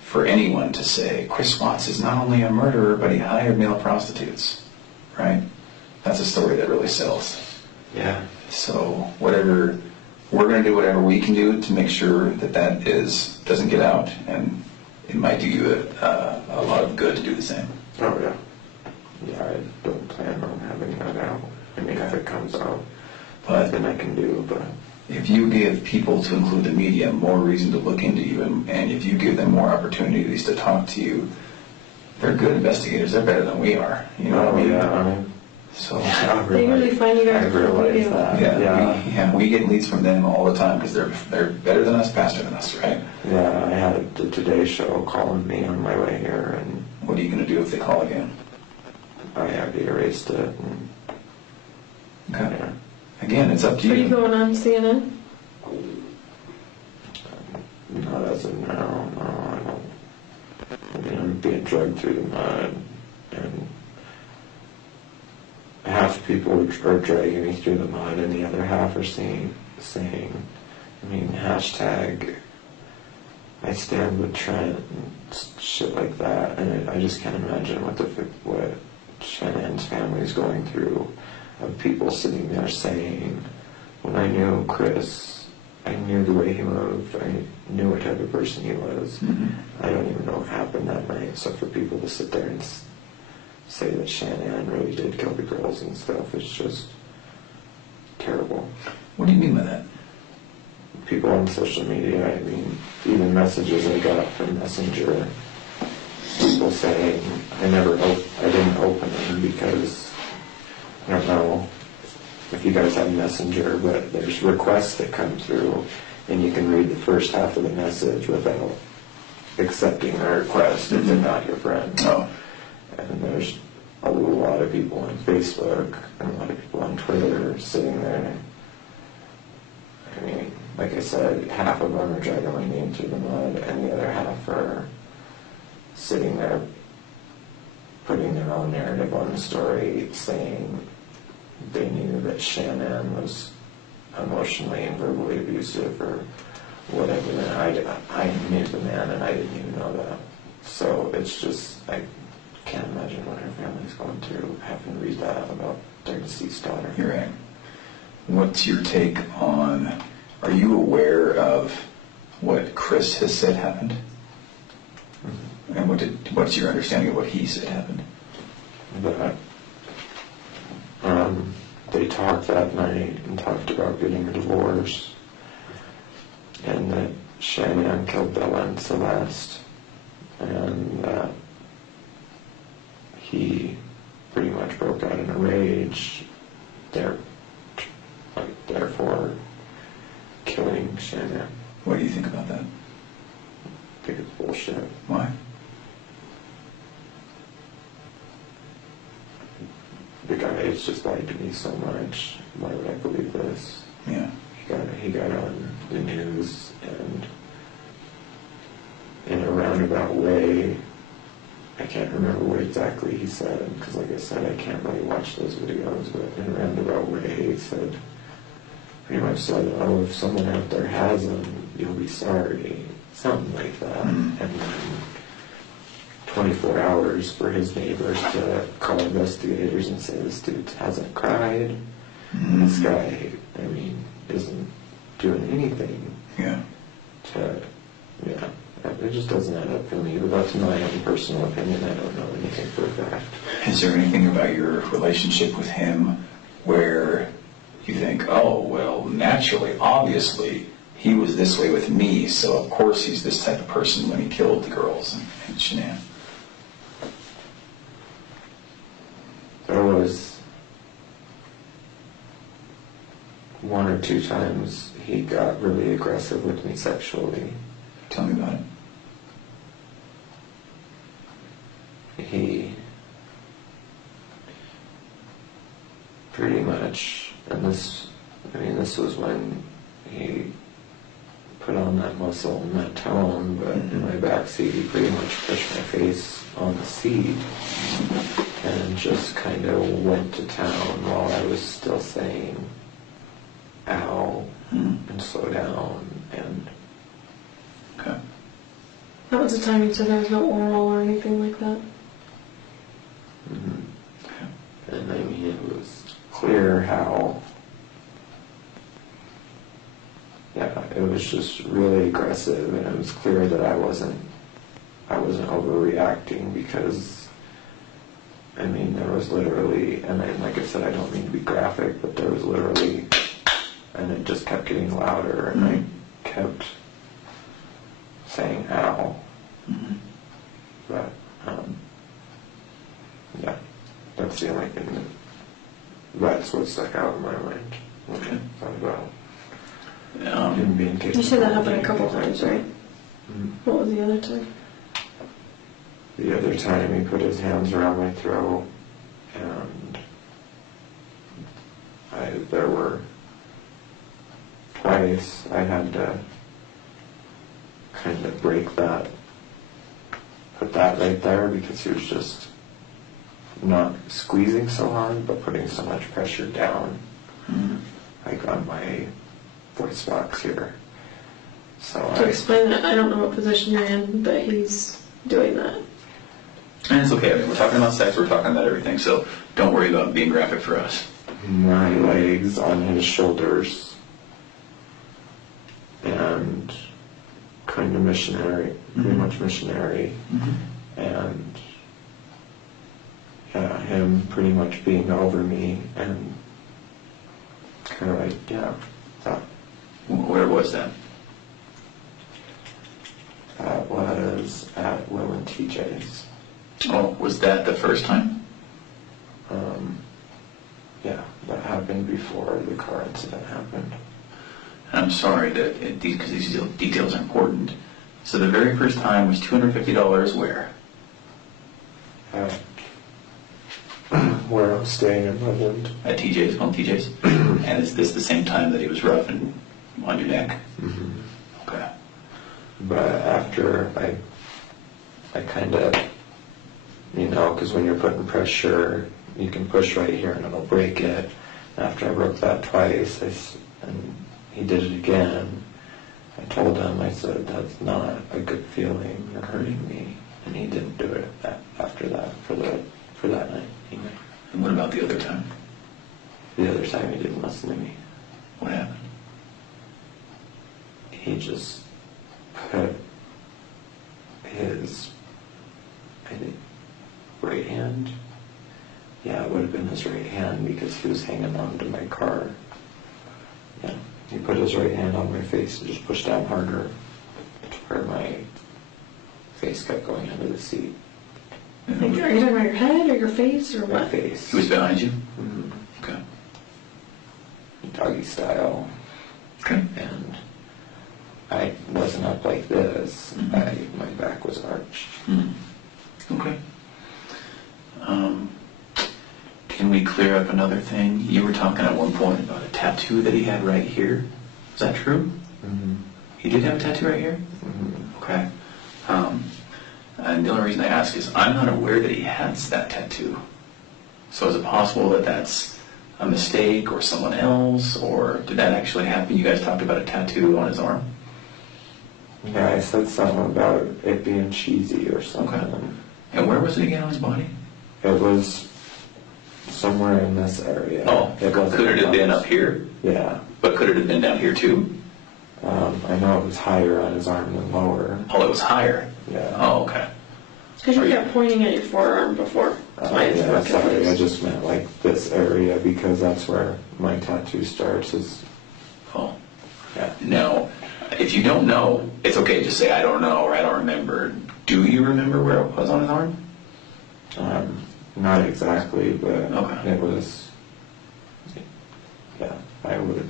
for anyone to say, Chris Watts is not only a murderer, but he hired male prostitutes, right? That's a story that really sells. Yeah. So we're going to do whatever we can do to make sure that doesn't get out, and it might do you a lot of good to do the same. Oh, yeah. Yeah, I don't plan on having that out. I mean, if it comes out, But then I can do, but... if you give people, to include the media, more reason to look into you, and if you give them more opportunities to talk to you, they're good investigators. They're better than we are. You know what I mean? Yeah, So, They usually find you guys I before we realize do. that. we get leads from them all the time because they're better than us, faster than us, right? Yeah, I had the Today Show calling me on my way here, and What are you going to do if they call again? I already erased it. And, Okay. yeah. Again, it's up to Are you you. going on CNN? Not as of now, no, I don't. I mean, I'm being dragged through the mud, and half the people are dragging me through the mud, and the other half are saying, I mean, hashtag, I stand with Trent, and shit like that, and I just can't imagine what Shannan's family's going through, of people sitting there saying, when I knew Chris, I knew the way he moved, I knew what type of person he was. Mhm. I don't even know what happened that night, so for people to sit there and say that Shan'ann really did kill the girls and stuff, it's just terrible. What do you mean by that? People on social media, I mean, even messages I got from Messenger, people saying, I didn't open them because, I don't know if you guys have Messenger, but there's requests that come through, and you can read the first half of the message without accepting the request if they're not your friend. Oh. And there's a lot of people on Facebook and a lot of people on Twitter sitting there. I mean, like I said, half of them are dragging my name through the mud, and the other half are sitting there putting their own narrative on the story, saying they knew that Shan'ann was emotionally and verbally abusive or whatever, and I knew the man and I didn't even know that. So it's just, I can't imagine what her family's going through having to read that about their deceased daughter. You're right. What's your take on, are you aware of what Chris has said happened? Mm-hmm. And what's your understanding of what he said happened? That they talked that night and talked about getting a divorce, and that Shan'ann killed Bella and Celeste, and that he pretty much broke out in a rage, therefore killing Shan'ann. What do you think about that? I think it's bullshit. Why? The guy has just lied to me so much. Why would I believe this? Yeah. He got on the news, and in a roundabout way, I can't remember what exactly he said, because like I said, I can't really watch those videos, but in a roundabout way, he said, pretty much said, oh, if someone out there has them, you'll be sorry. Something like that. And then 24 hours for his neighbors to call investigators and say this dude hasn't cried. This guy, I mean, isn't doing anything. Yeah. It just doesn't add up for me, but that's my own personal opinion. I don't know anything for a fact. Is there anything about your relationship with him where you think, oh, well, naturally, obviously, he was this way with me, so of course he's this type of person when he killed the girls and Shan'ann? There was one or two times he got really aggressive with me sexually. Tell me about it. He pretty much, and this was when he put on that muscle and that tone, but in my backseat he pretty much pushed my face on the seat and just kind of went to town while I was still saying ow and slow down. And okay. That was the time you said there was no oral or anything like that? And I mean, it was clear how, it was just really aggressive, and it was clear that I wasn't overreacting, because I mean, there was literally, and like I said, I don't mean to be graphic, but there was literally, and it just kept getting louder, and I kept saying ow. But that's the only thing that's what stuck out in my mind when I thought about him being capable. You said that happened a couple times, right? What was the other time? The other time he put his hands around my throat, and there were twice I had to kind of break that, put that right there, because he was just not squeezing so hard, but putting so much pressure down, like on my voice box here. So To explain that, I don't know what position you're in, but he's doing that. And it's okay. I mean, we're talking about sex. We're talking about everything. So don't worry about being graphic for us. my legs on his shoulders, and kind of missionary, pretty much missionary, and him pretty much being over me, and kind of like, that. Where was that? That was at Will and TJ's. Oh, was that the first time? Yeah, that happened before the car incident happened. I'm sorry that because these details are important. So the very first time was $250 where? Where I'm staying in Loveland. At TJ's, on TJ's? And is this the same time that he was rough and on your neck? Mm-hmm. Okay. But after I kind of, because when you're putting pressure, you can push right here and it'll break it. After I broke that twice, and he did it again, I told him, I said, that's not a good feeling, you're hurting me. And he didn't do it after that for that night. And what about the other time? The other time he didn't listen to me. What happened? He just put his, I think, right hand. Yeah, it would have been his right hand because he was hanging on to my car. Yeah, he put his right hand on my face and just pushed down harder to where my face kept going into the seat. Like, are you talking about your head or your face or My what? face. He was behind you? Mhm. Okay. Doggy style. Okay. And I wasn't up like this. My back was arched. Okay. Can we clear up another thing? You were talking at one point about a tattoo that he had right here. Is that true? Mm-hmm. He did have a tattoo right here? Mm-hmm. Okay. And the only reason I ask is I'm not aware that he has that tattoo. So is it possible that that's a mistake or someone else, or did that actually happen? You guys talked about a tattoo on his arm? Yeah, I said something about it being cheesy or something. Okay. And where was it again on his body? It was somewhere in this area. Oh, could it have been up here? Yeah. But could it have been down here too? I know it was higher on his arm than lower. Oh, it was higher? Yeah. Oh, okay. Because you kept pointing at your forearm before. That's why it's Yeah, not sorry, confused. I just meant like this area because that's where my tattoo starts is, Oh. yeah. Now, if you don't know, it's okay. Just say, I don't know, or I don't remember. Do you remember where it was on his arm? Not exactly, but Okay. it was, yeah, I would,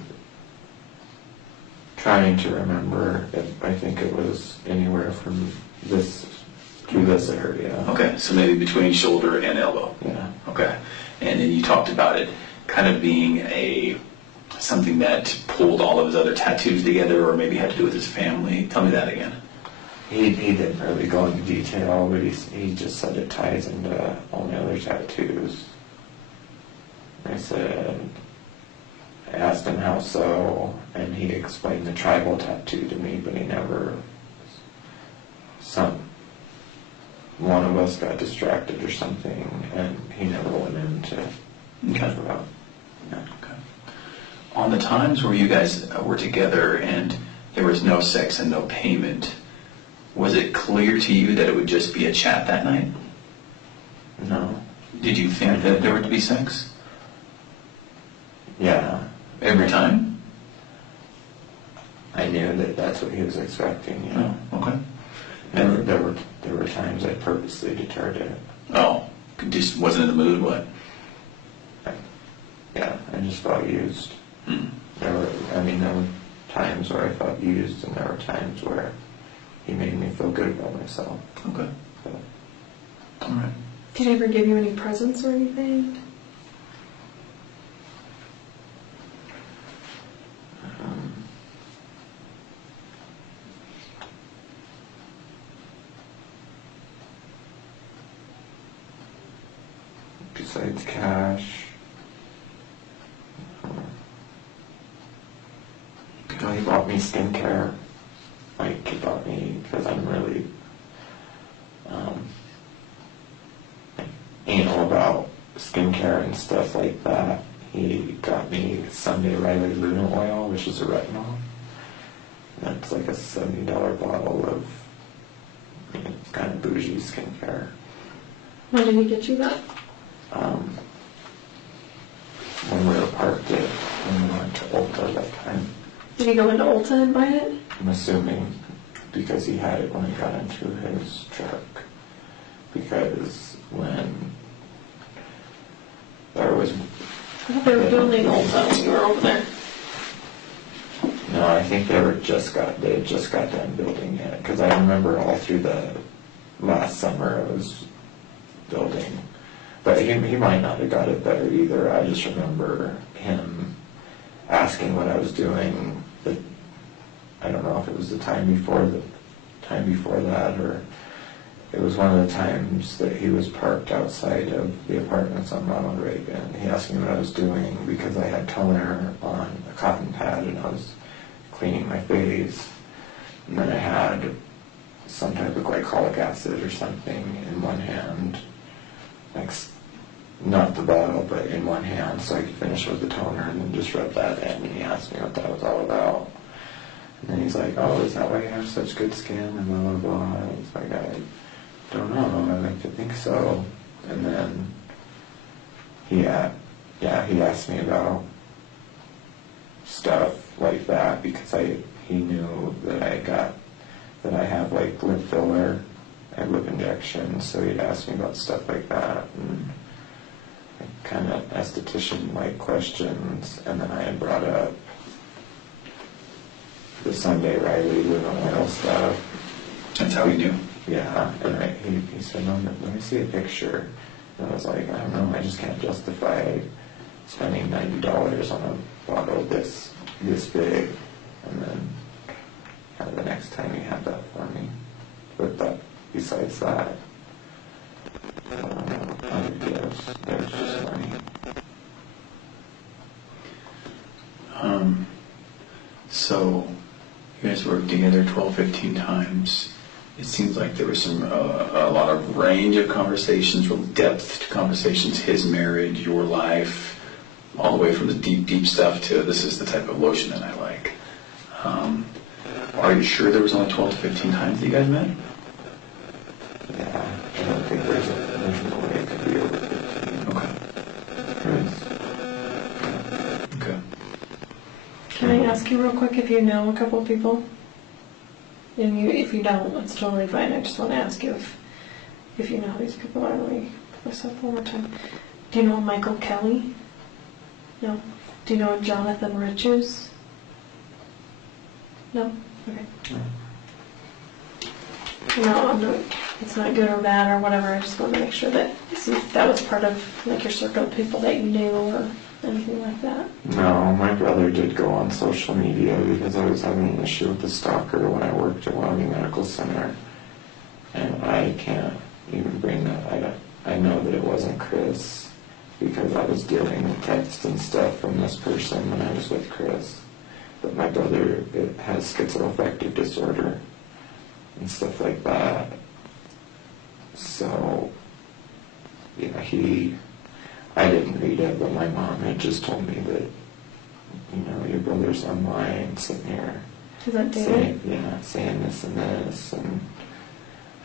trying to remember, I think it was anywhere from this to this area. Okay, so maybe between shoulder and elbow. Yeah. Okay. And then you talked about it kind of being something that pulled all of his other tattoos together, or maybe had to do with his family. Tell me that again. He didn't really go into detail, but he just said it ties into all my other tattoos. I asked him how so, and he explained the tribal tattoo to me, but he never, one of us got distracted or something, and he never went into talk about. Yeah. Okay. On the times where you guys were together and there was no sex and no payment, was it clear to you that it would just be a chat that night? No. Did you think that there would be sex? Yeah. Every time? I knew that that's what he was expecting, you know. Oh, okay. There were times I purposely deterred it. Oh, just wasn't in the mood, what? Yeah, I just felt used. Hmm. There were times where I felt used, and there were times where he made me feel good about myself. Okay. So, All right. Did he ever give you any presents or anything? besides cash, he bought me skincare. Like, he bought me, because I'm really anal about skincare and stuff like that. He got me Sunday Riley Luna oil, which is a retinol. That's like a $70 bottle of, it's kind of bougie skincare. When did he get you that? When we were parked at, when we went to Ulta that time. Did he go into Ulta and buy it? I'm assuming because he had it when he got into his truck. Because when there was... I thought they were building Ulta when you were over there. No, I think they had just got done building it. Because I remember all through the last summer it was building. But he might not have got it better either. I just remember him asking what I was doing. I don't know if it was the time before that, or it was one of the times that he was parked outside of the apartments on Ronald Reagan. He asked me what I was doing because I had toner on a cotton pad and I was cleaning my face. And then I had some type of glycol hydrochloric acid or something in one hand, like not the bottle, but in one hand, so I could finish with the toner and then just rub that in. And he asked me what that was all about. And then he's like, "Oh, is that why you have such good skin?" And blah, blah, blah. And it's like, "I don't know. I like to think so." And then he asked me about stuff like that because he knew that I have like lip filler, I have lip injections, so he'd ask me about stuff like that and kind of esthetician-like questions. And then I had brought up the Sunday Riley Luna oil stuff. That's how we knew. Yeah, and he said, "No, let me see a picture." And I was like, "I don't know, I just can't justify spending $90 on a bottle this big." And then kind of the next time he had that for me. But besides that, other gifts, there was just money. So you guys worked together 12, 15 times. It seems like there was a lot of range of conversations, real depth to conversations, his marriage, your life, all the way from the deep, deep stuff to this is the type of lotion that I like. Are you sure there was only 12 to 15 times that you guys met? Yeah, I don't think there's no way it could be over 15. Okay. Okay. Can I ask you real quick if you know a couple of people? And if you don't, that's totally fine. I just want to ask you if you know who these people are. Let me pull this up one more time. Do you know Michael Kelly? No. Do you know Jonathan Riches? No? Okay. No, I'm not. It's not good or bad or whatever. I just want to make sure that that was part of like your circle of people that you knew or anything like that. No, my brother did go on social media because I was having an issue with the stalker when I worked at Wyoming Medical Center, and I can't even bring that. I know that it wasn't Chris because I was dealing with text and stuff from this person when I was with Chris. But my brother has schizoaffective disorder and stuff like that. So, yeah, I didn't read it, but my mom had just told me that, your brother's online sitting here saying this and this, and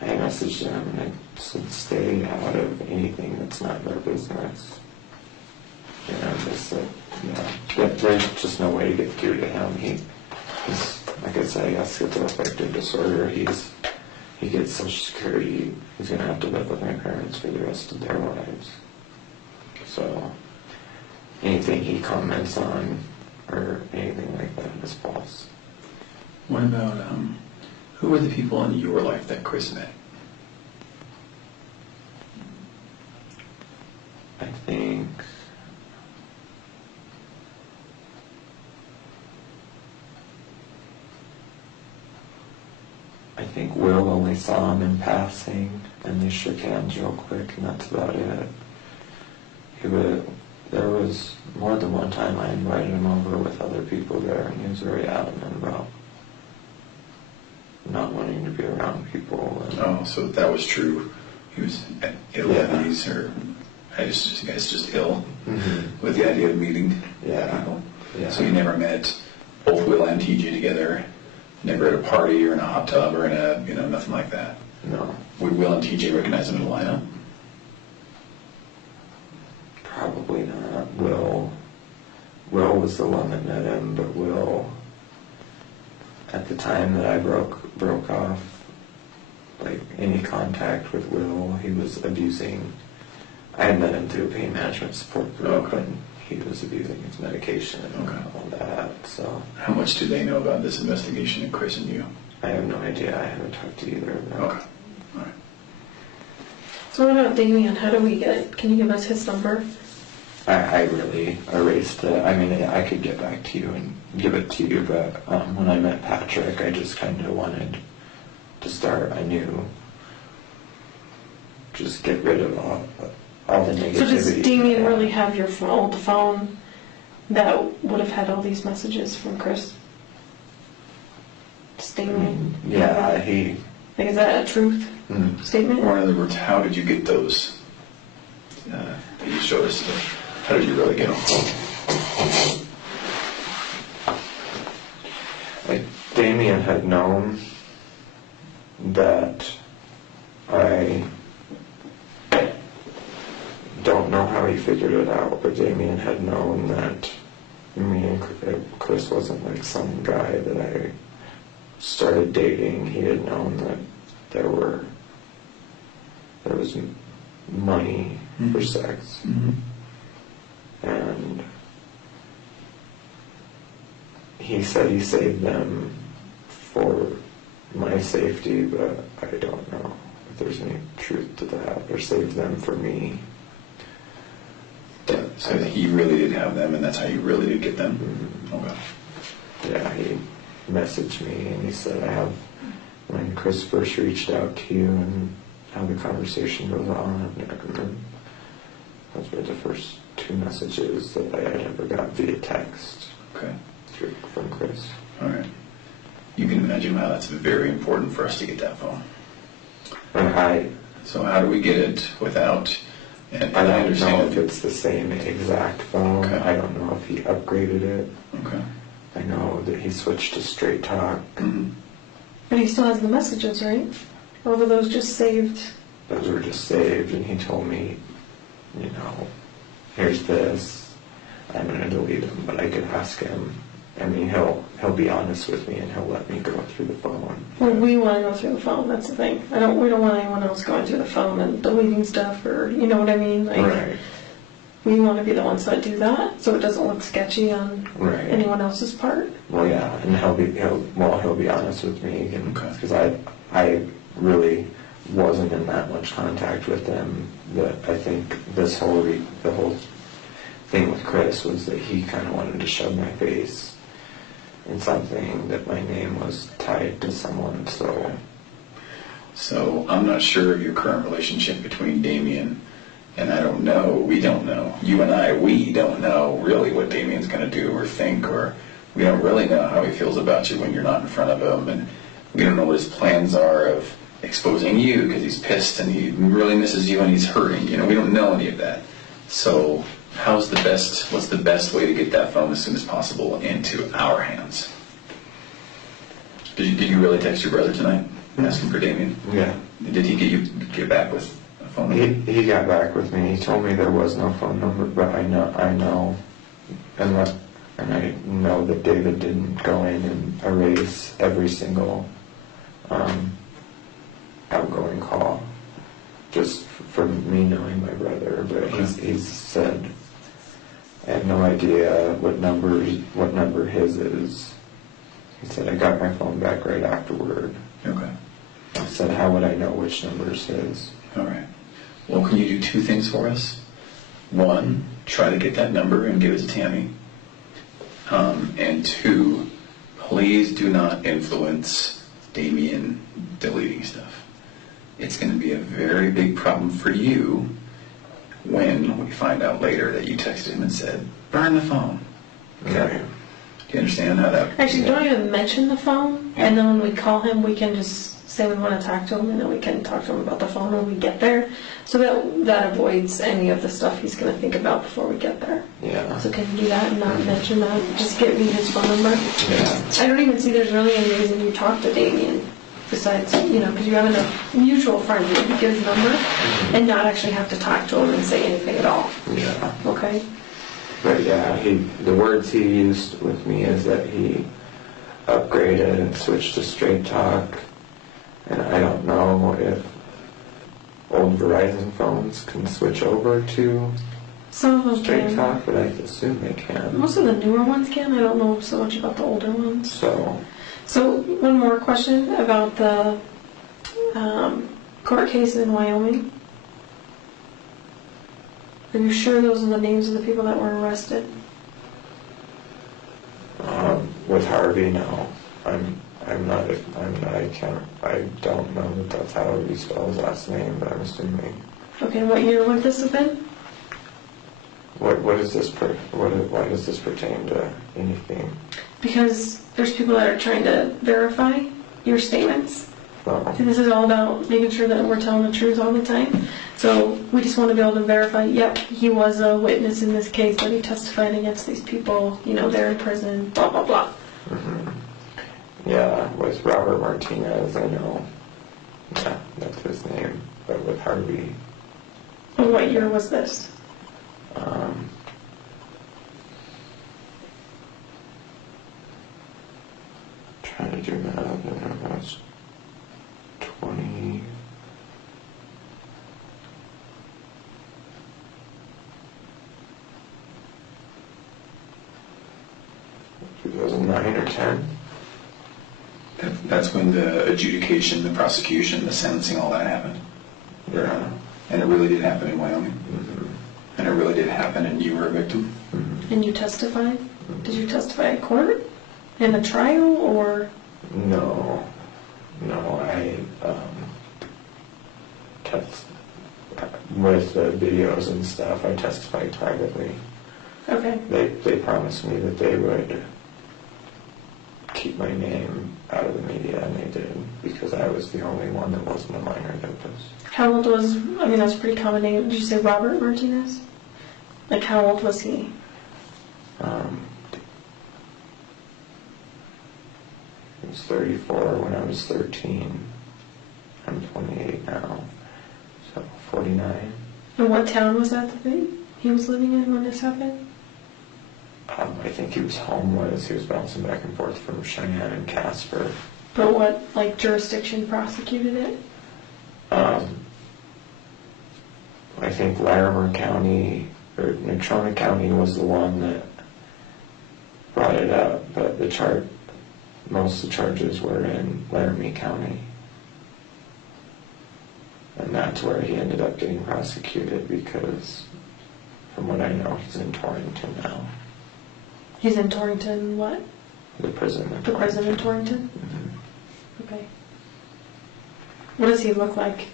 I messaged him and I said, "Stay out of anything that's not their business." Just said, there's just no way to get through to him. He's like I said, he has schizoaffective disorder. He gets Social Security. He's going to have to live with my parents for the rest of their lives. So anything he comments on or anything like that is false. What about, who were the people in your life that Chris met? I think Will only saw him in passing, and they shook hands real quick, and that's about it. There was more than one time I invited him over with other people there, and he was very adamant about not wanting to be around people. Oh, so that was true. He was ill at ease, or you guys just ill with the idea of meeting people. Yeah. So you never met both Will and TJ together. Never at a party or in a hot tub or in a nothing like that. No. Would Will and TJ recognize him in the lineup? Probably not. Will was the one that met him, but Will, at the time that I broke off like any contact with Will, he was abusing. I had met him through a pain management support group, and he was abusing his medication and all that. So how much do they know about this investigation and Chris and you? I have no idea. I haven't talked to either of them. Okay. All right. So what about Damien? How do we get? Can you give us his number? I really erased it. I mean, I could get back to you and give it to you, but when I met Patrick, I just kind of wanted to start anew. Just get rid of all the negativity. So does Damien really have your old phone that would have had all these messages from Chris? Does Damien? Yeah, he Like, is that a truth statement? Or in other words, how did you get those? You showed us. How did you really get them? Like, Damien had known that I don't know how he figured it out, but Damien had known that me and Chris wasn't like some guy that I started dating. He had known that there was money for sex. And he said he saved them for my safety, but I don't know if there's any truth to that, or saved them for me. So he really did have them, and that's how you really did get them? Okay. Yeah, he messaged me and he said, when Chris first reached out to you and how the conversation goes on, and those were the first 2 messages that I had ever got via text. Okay. From Chris. All right. You can imagine how that's very important for us to get that phone. So how do we get it without... And I don't understand know if it's the same exact phone. Okay. I don't know if he upgraded it. Okay. I know that he switched to straight talk. But he still has the messages, right? Or were those just saved? Those were just saved, and he told me, here's this. I'm going to delete them, but I could ask him. I mean, he'll be honest with me, and he'll let me go through the phone. Well, we want to go through the phone. That's the thing. We don't want anyone else going through the phone and deleting stuff, or you know what I mean. Like, right. We want to be the ones that do that, so it doesn't look sketchy on anyone else's part. Well, yeah, and he'll be honest with me, because I really wasn't in that much contact with them. But I think the whole thing with Chris was that he kind of wanted to shove my face in something that my name was tied to someone. So I'm not sure of your current relationship between Damien. And I don't know, we don't know. You and I, we don't know really what Damien's going to do or think, or we don't really know how he feels about you when you're not in front of him. And we don't know what his plans are of exposing you because he's pissed and he really misses you and he's hurting. We don't know any of that. So what's the best way to get that phone as soon as possible into our hands? Did you really text your brother tonight asking for Damien? Yeah. Did he get back with a phone number? He got back with me. He told me there was no phone number, but I know, and I know that David didn't go in and erase every single outgoing call, just from me knowing my brother. But he's said, I have no idea what number his is. He said, I got my phone back right afterward. Okay. I said, how would I know which number is his? All right. Well, can you do 2 things for us? 1, try to get that number and give it to Tammy. And 2, please do not influence Damien deleting stuff. It's going to be a very big problem for you when we find out later that you texted him and said, burn the phone. Okay? Right. Do you understand how that... Actually, don't even mention the phone, and then when we call him, we can just say we want to talk to him, and then we can talk to him about the phone when we get there. So that avoids any of the stuff he's going to think about before we get there. Yeah. So can you do that and not mention that? Just give me his phone number. Yeah. I don't even see there's really any reason you talk to Damien besides, because you have enough mutual friends that you give his number and not actually have to talk to him and say anything at all. Yeah. Okay? But yeah, the words he used with me is that he upgraded and switched to straight talk. And I don't know if old Verizon phones can switch over to Some of them straight can. talk, but I assume they can. Most of the newer ones can. I don't know so much about the older ones. So one more question about the court case in Wyoming. Are you sure those are the names of the people that were arrested? with Harvey, no. I don't know that that's how you spell his last name, but I'm assuming. Okay, what year would this have been? Why does this pertain to anything? Because there's people that are trying to verify your statements, So, See, this is all about making sure that we're telling the truth all the time. So we just want to be able to verify, yep, he was a witness in this case, but he testified against these people, they're in prison, blah, blah, blah. yeah, with Robert Martinez, I know. Yeah, that's his name. But with Harvey, And what year was this? Trying to do math, I don't know, it's 20... 2009 or 10. That's when the adjudication, the prosecution, the sentencing, all that happened. Yeah. And it really did happen in Wyoming. Mm-hmm. And it really did happen, and you were a victim. Mm-hmm. And you testified? Did you testify at court? In a trial, or? No, I with the videos and stuff, I testified privately. Okay. They promised me that they would keep my name out of the media, and they did, because I was the only one that wasn't a minor that was. How old was, that's a pretty common name. Did you say Robert Martinez? Like, how old was he? He was 34 when I was 13. I'm 28 now, so 49. And what town was that he was living in when this happened? I think he was homeless. He was bouncing back and forth from Shan'ann and Casper. But what, jurisdiction prosecuted it? I think Larimer County, or Natrona County was the one that brought it up, but most of the charges were in Laramie County. And that's where he ended up getting prosecuted, because from what I know, he's in Torrington now. He's in Torrington, what? The prison. The prison in Torrington? Mm-hmm. Okay. What does he look like?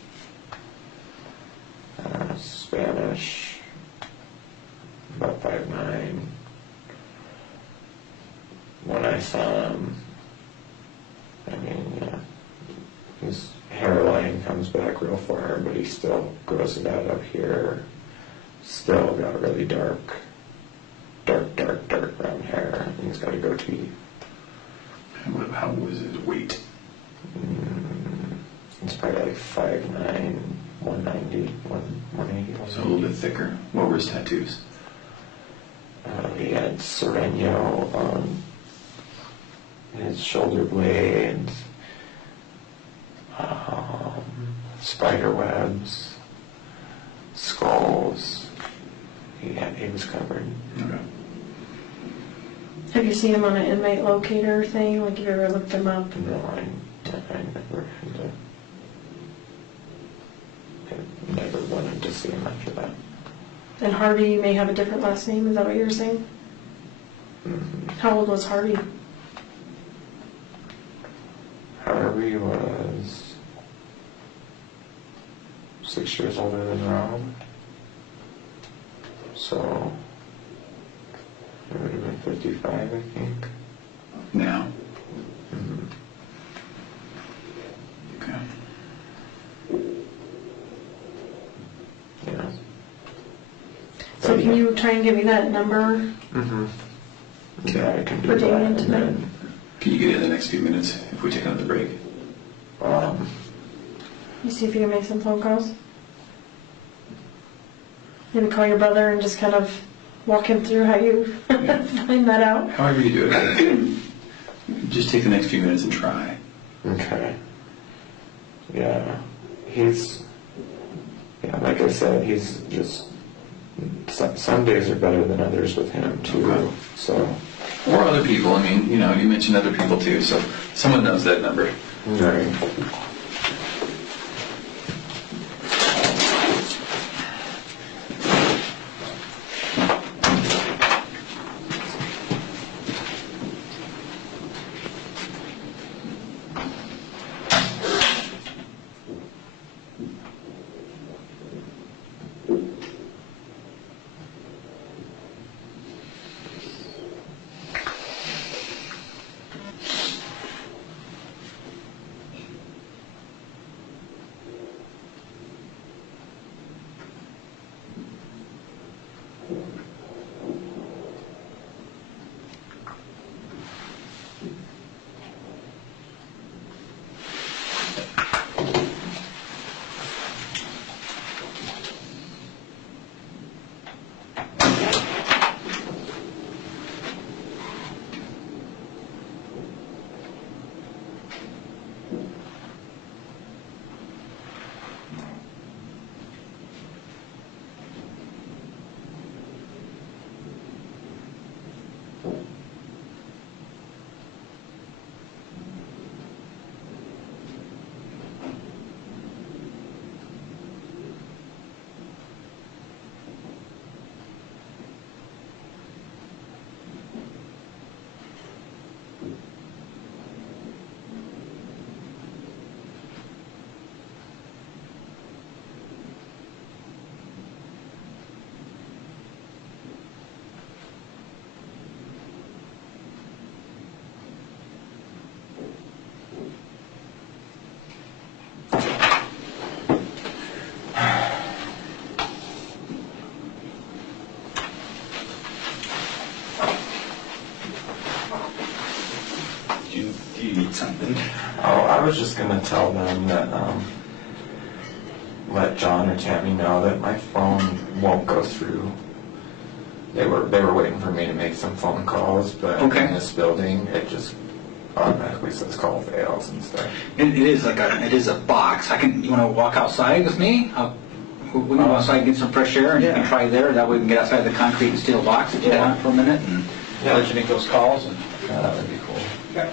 Spanish, about 5'9". When I saw him, his hairline comes back real far, but he still grows it out up here. Still got really dark brown hair. And he's got a goatee. How was his weight? It's probably like 5'9", 190, 180. So a little bit thicker. What were his tattoos? He had Sereno on his shoulder blade, spider webs, skulls. He was covered. Okay. Have you seen him on an inmate locator thing? Like, have you ever looked him up? No, I never wanted to see him after that. And Harvey may have a different last name, is that what you were saying? Mm-hmm. How old was Harvey? Harvey was 6 years older than Rob. So it would have been 55, I think. Now? Mm-hmm. Okay. Yeah. So can you try and give me that number? Mm-hmm. Yeah, I can do For that. Damien And tonight? then, Can you get it in the next few minutes if we take another break? You see if you can make some phone calls? Maybe call your brother and just kind of walk him through how you find that out. However you do it. Just take the next few minutes and try. okay. Yeah. Like I said, he's just, some days are better than others with him too. Okay. So. Or other people. You mentioned other people too, so someone knows that number. Right. Do you need something? Oh, I was just gonna tell them that, let John or Tammy know that my phone won't go through. They were waiting for me to make some phone calls, but Okay. in this building, it just automatically says call fails and stuff. It is a box. You want to walk outside with me? We can go outside and get some fresh air, and you can Yeah. try there. That way we can get outside the concrete and steel box that you Yeah. want for a minute, and Yeah. let you make those calls. And Yeah, that would be cool. okay.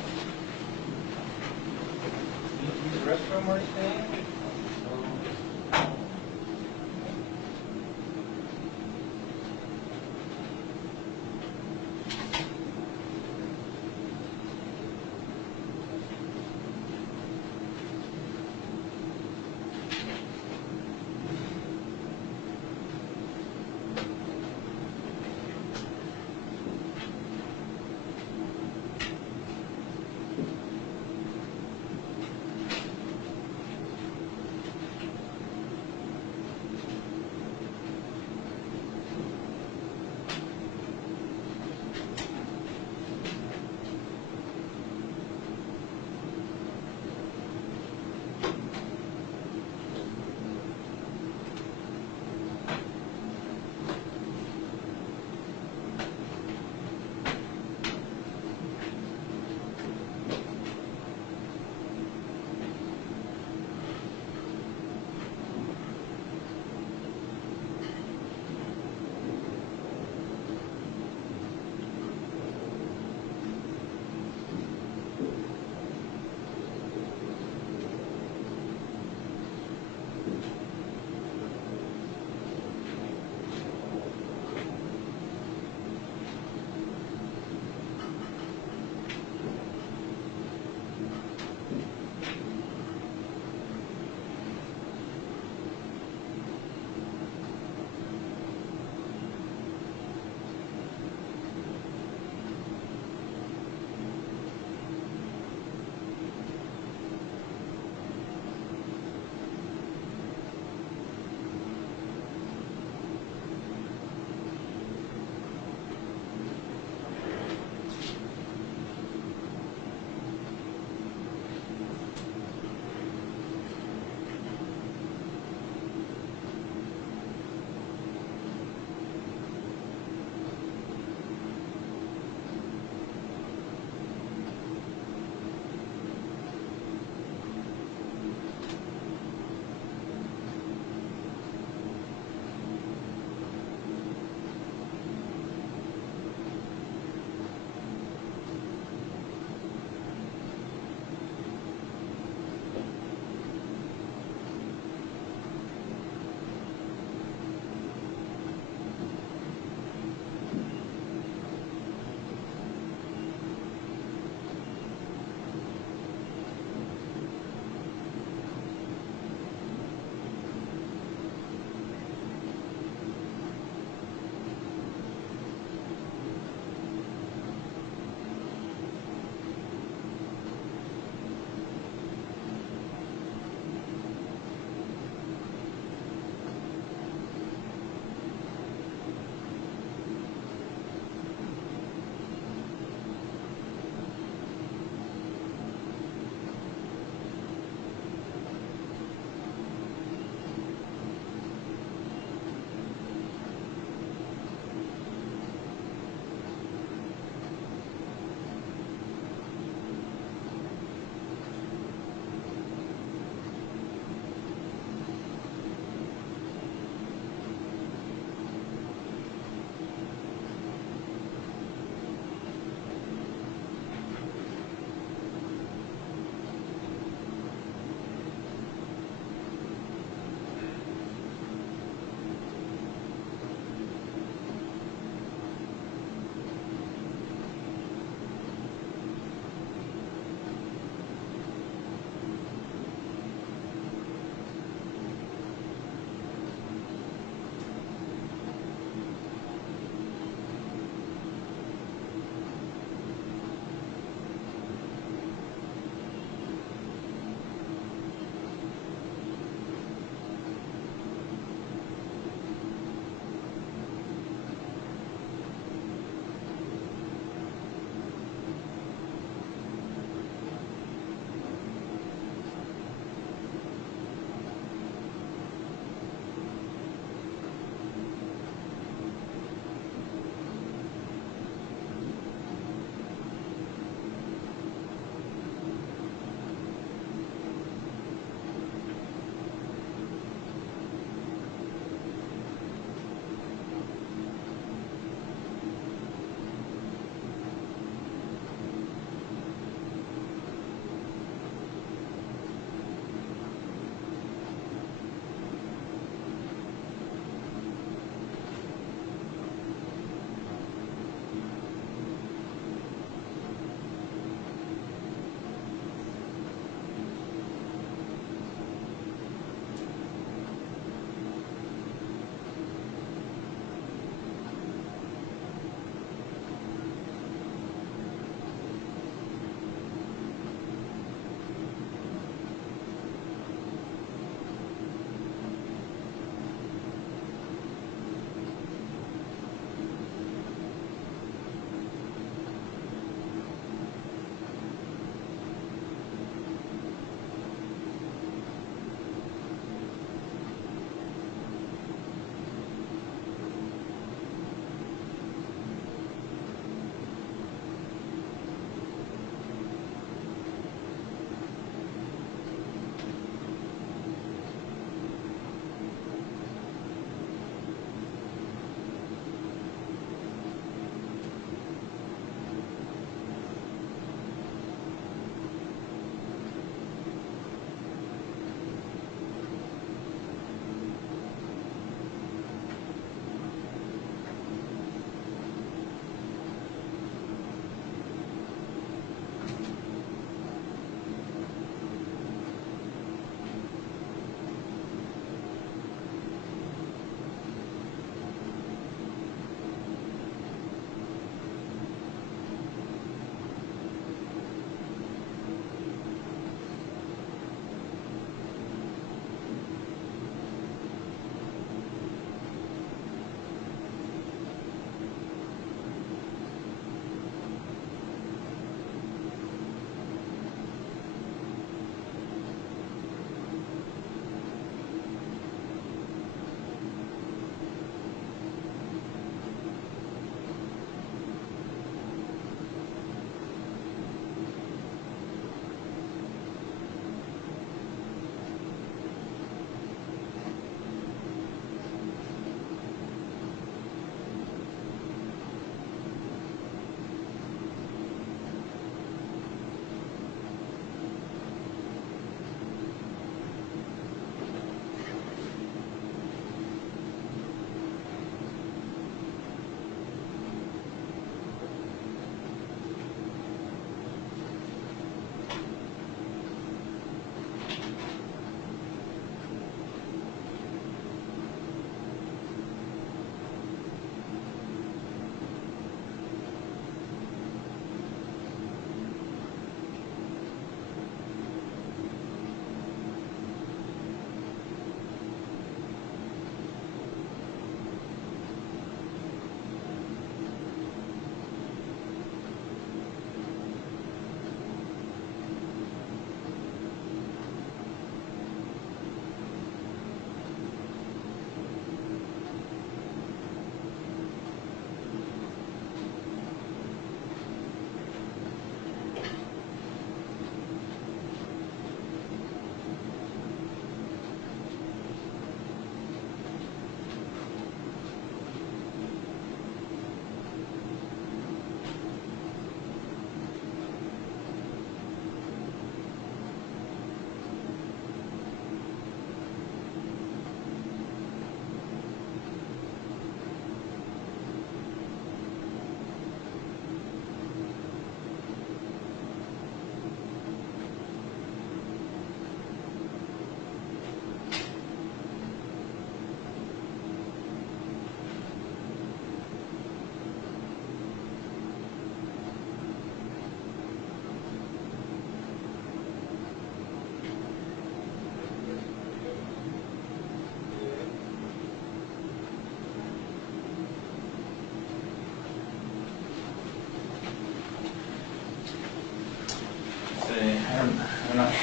I'm not,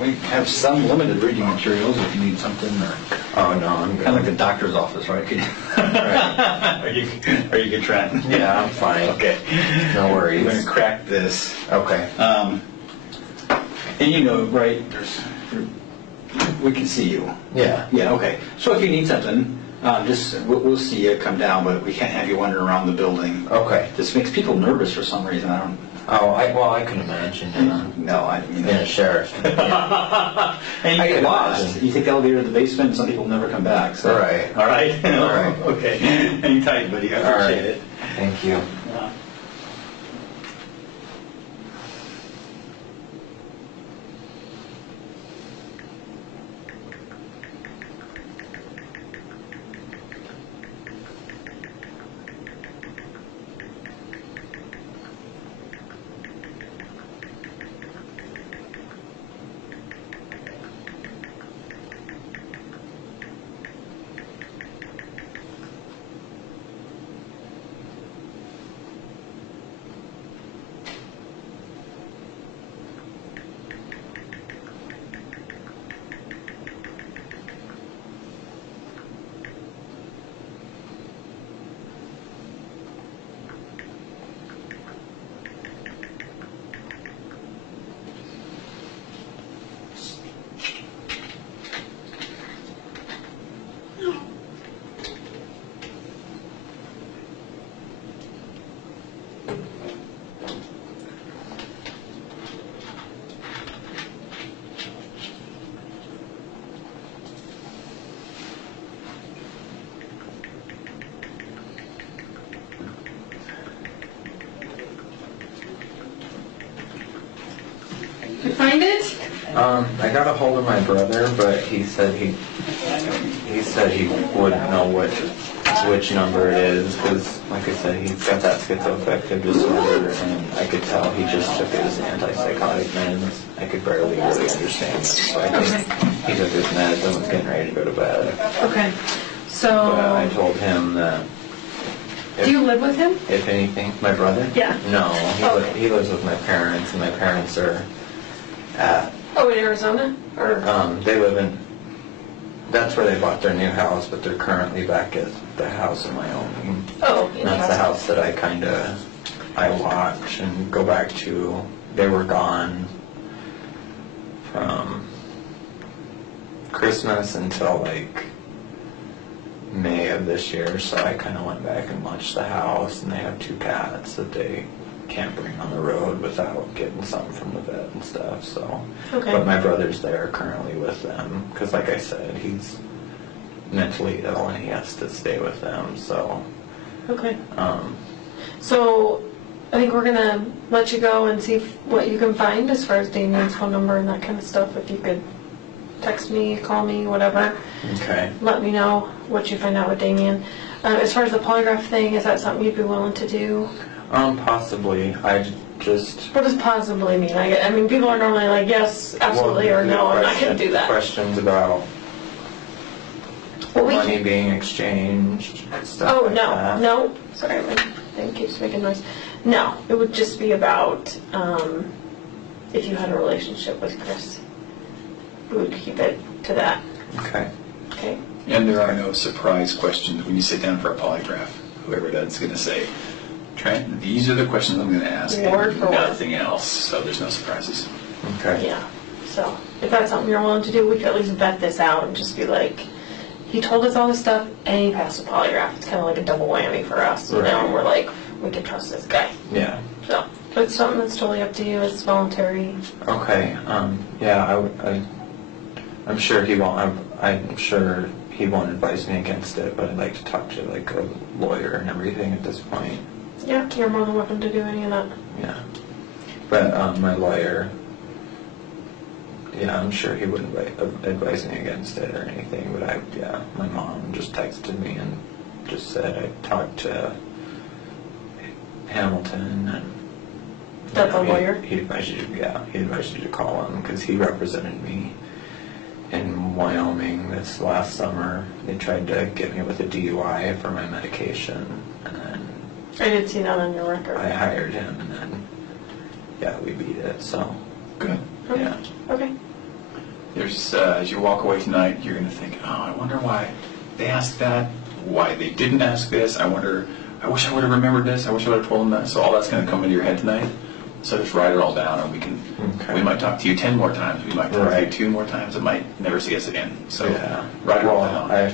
we have some limited reading materials if you need something, or Oh, no, I'm kind of like good. the doctor's office, right? Right. Are you good, Trent? Yeah, I'm fine. Okay. No We're going worries. to crack this. Okay. And you know, right, we can see you. Yeah. Yeah, okay. So if you need something, we'll see you come down, but we can't have you wandering around the building. Okay. This makes people nervous for some reason. I don't. Oh, I can imagine. No, I mean. In a sheriff. Yeah. And I you can get lost. imagine. You take the elevator to the basement, and some people never come back. So. Right. All right. All right. Okay. Hang tight, buddy. I All right. appreciate it. Thank you. Yeah. You find it? I got a hold of my brother, but he said he wouldn't know which number it is, because, like I said, he's got that schizoaffective disorder, and I could tell he just took his antipsychotic meds. I could barely really understand it, so I think he took his meds and was getting ready to go to bed. Okay. But I So, told him that do you live with him? if anything, my brother? Yeah. No, Okay. he lives with my parents, and my parents are at, Oh, in Arizona? Or? they live in, that's where they bought their new house, but they're currently back at the house in Wyoming. Oh, in That's the Arizona. house that I watch and go back to. They were gone from Christmas until like May of this year, so I kind of went back and watched the house, and they have 2 cats that they can't bring on the road without getting something from the vet and stuff, so. Okay. But my brother's there currently with them, because like I said, he's mentally ill and he has to stay with them, so. Okay. So, I think we're gonna let you go and see what you can find as far as Damien's phone number and that kind of stuff. If you could text me, call me, whatever. Okay. Let me know what you find out with Damien. As far as the polygraph thing, is that something you'd be willing to do? Possibly. I just. What does possibly mean? I mean, people are normally like, yes, absolutely, or no, I'm not gonna do that. Questions about Well, we money can- being exchanged, stuff Oh, like no, that. no, sorry, my thing keeps making noise. No, it would just be about, if you had a relationship with Chris. We would keep it to that, Okay. okay? And there are no surprise questions when you sit down for a polygraph. Whoever that's going to say, Trent, these are the questions I'm going to ask. and Word for word. Nothing else. So there's no surprises. Okay. Yeah, so if that's something you're willing to do, we could at least vet this out and just be like, he told us all this stuff and he passed the polygraph. It's kind of like a double whammy for us, you know, Right. and we're like, we can trust this guy. Yeah. So, it's something that's totally up to you, it's voluntary. Okay. Yeah. I'm sure he won't. I'm sure he won't advise me against it, but I'd like to talk to like a lawyer and everything at this point. Yeah, you're more than welcome to do any of that. Yeah. But my lawyer, yeah, I'm sure he wouldn't advise me against it or anything, but yeah, my mom just texted me and just said I talked to Hamilton and... That's a lawyer? He advised you, yeah, he advised you to call him because he represented me in Wyoming this last summer. They tried to get me with a DUI for my medication, and then I did see that on your record. I hired him, and then, yeah, we beat it, so. Good. Okay. Yeah. Okay. There's, as you walk away tonight, you're going to think, oh, I wonder why they asked that, why they didn't ask this. I wish I would have remembered this. I wish I would have told them that. So all that's going to come into your head tonight. So just write it all down, and we might talk to you 10 more times. We might talk to you 2 more times. It might never see us again. So write it all down.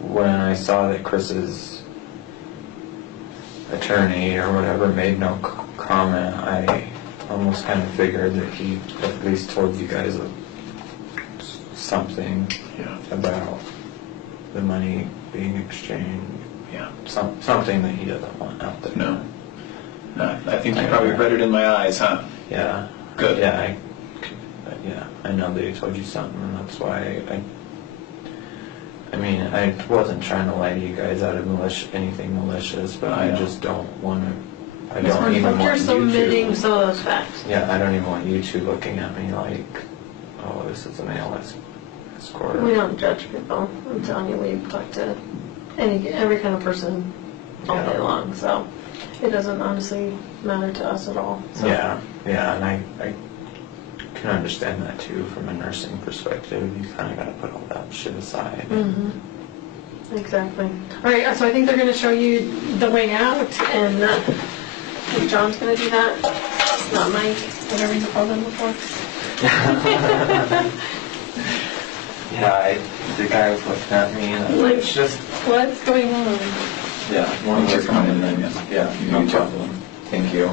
When I saw that Chris's attorney or whatever made no comment, I almost kind of figured that he at least told you guys something about the money being exchanged. Yeah. Something that he doesn't want out there. No. I think you probably read it in my eyes, huh? Yeah. Good. Yeah. I know that he told you something, and that's why I mean, I wasn't trying to lie to you guys out of anything malicious, but I just don't want to. I don't even want You're you submitting to. some of those facts. Yeah, I don't even want you two looking at me like, oh, this is a male escort. We don't judge people. I'm telling you, we talk to every kind of person all day long, so it doesn't honestly matter to us at all. So. Yeah, and I can understand that too from a nursing perspective. You kind of got to put all that shit aside. Mm-hmm. Exactly. All right, so I think they're going to show you the way out, and I think John's going to do that. Not Mike, whatever you called him before. Yeah, the guy was looking at me, and Like, it's just. What's going on? Yeah, Thanks for coming in then. Yeah, You no need to. problem. Thank you.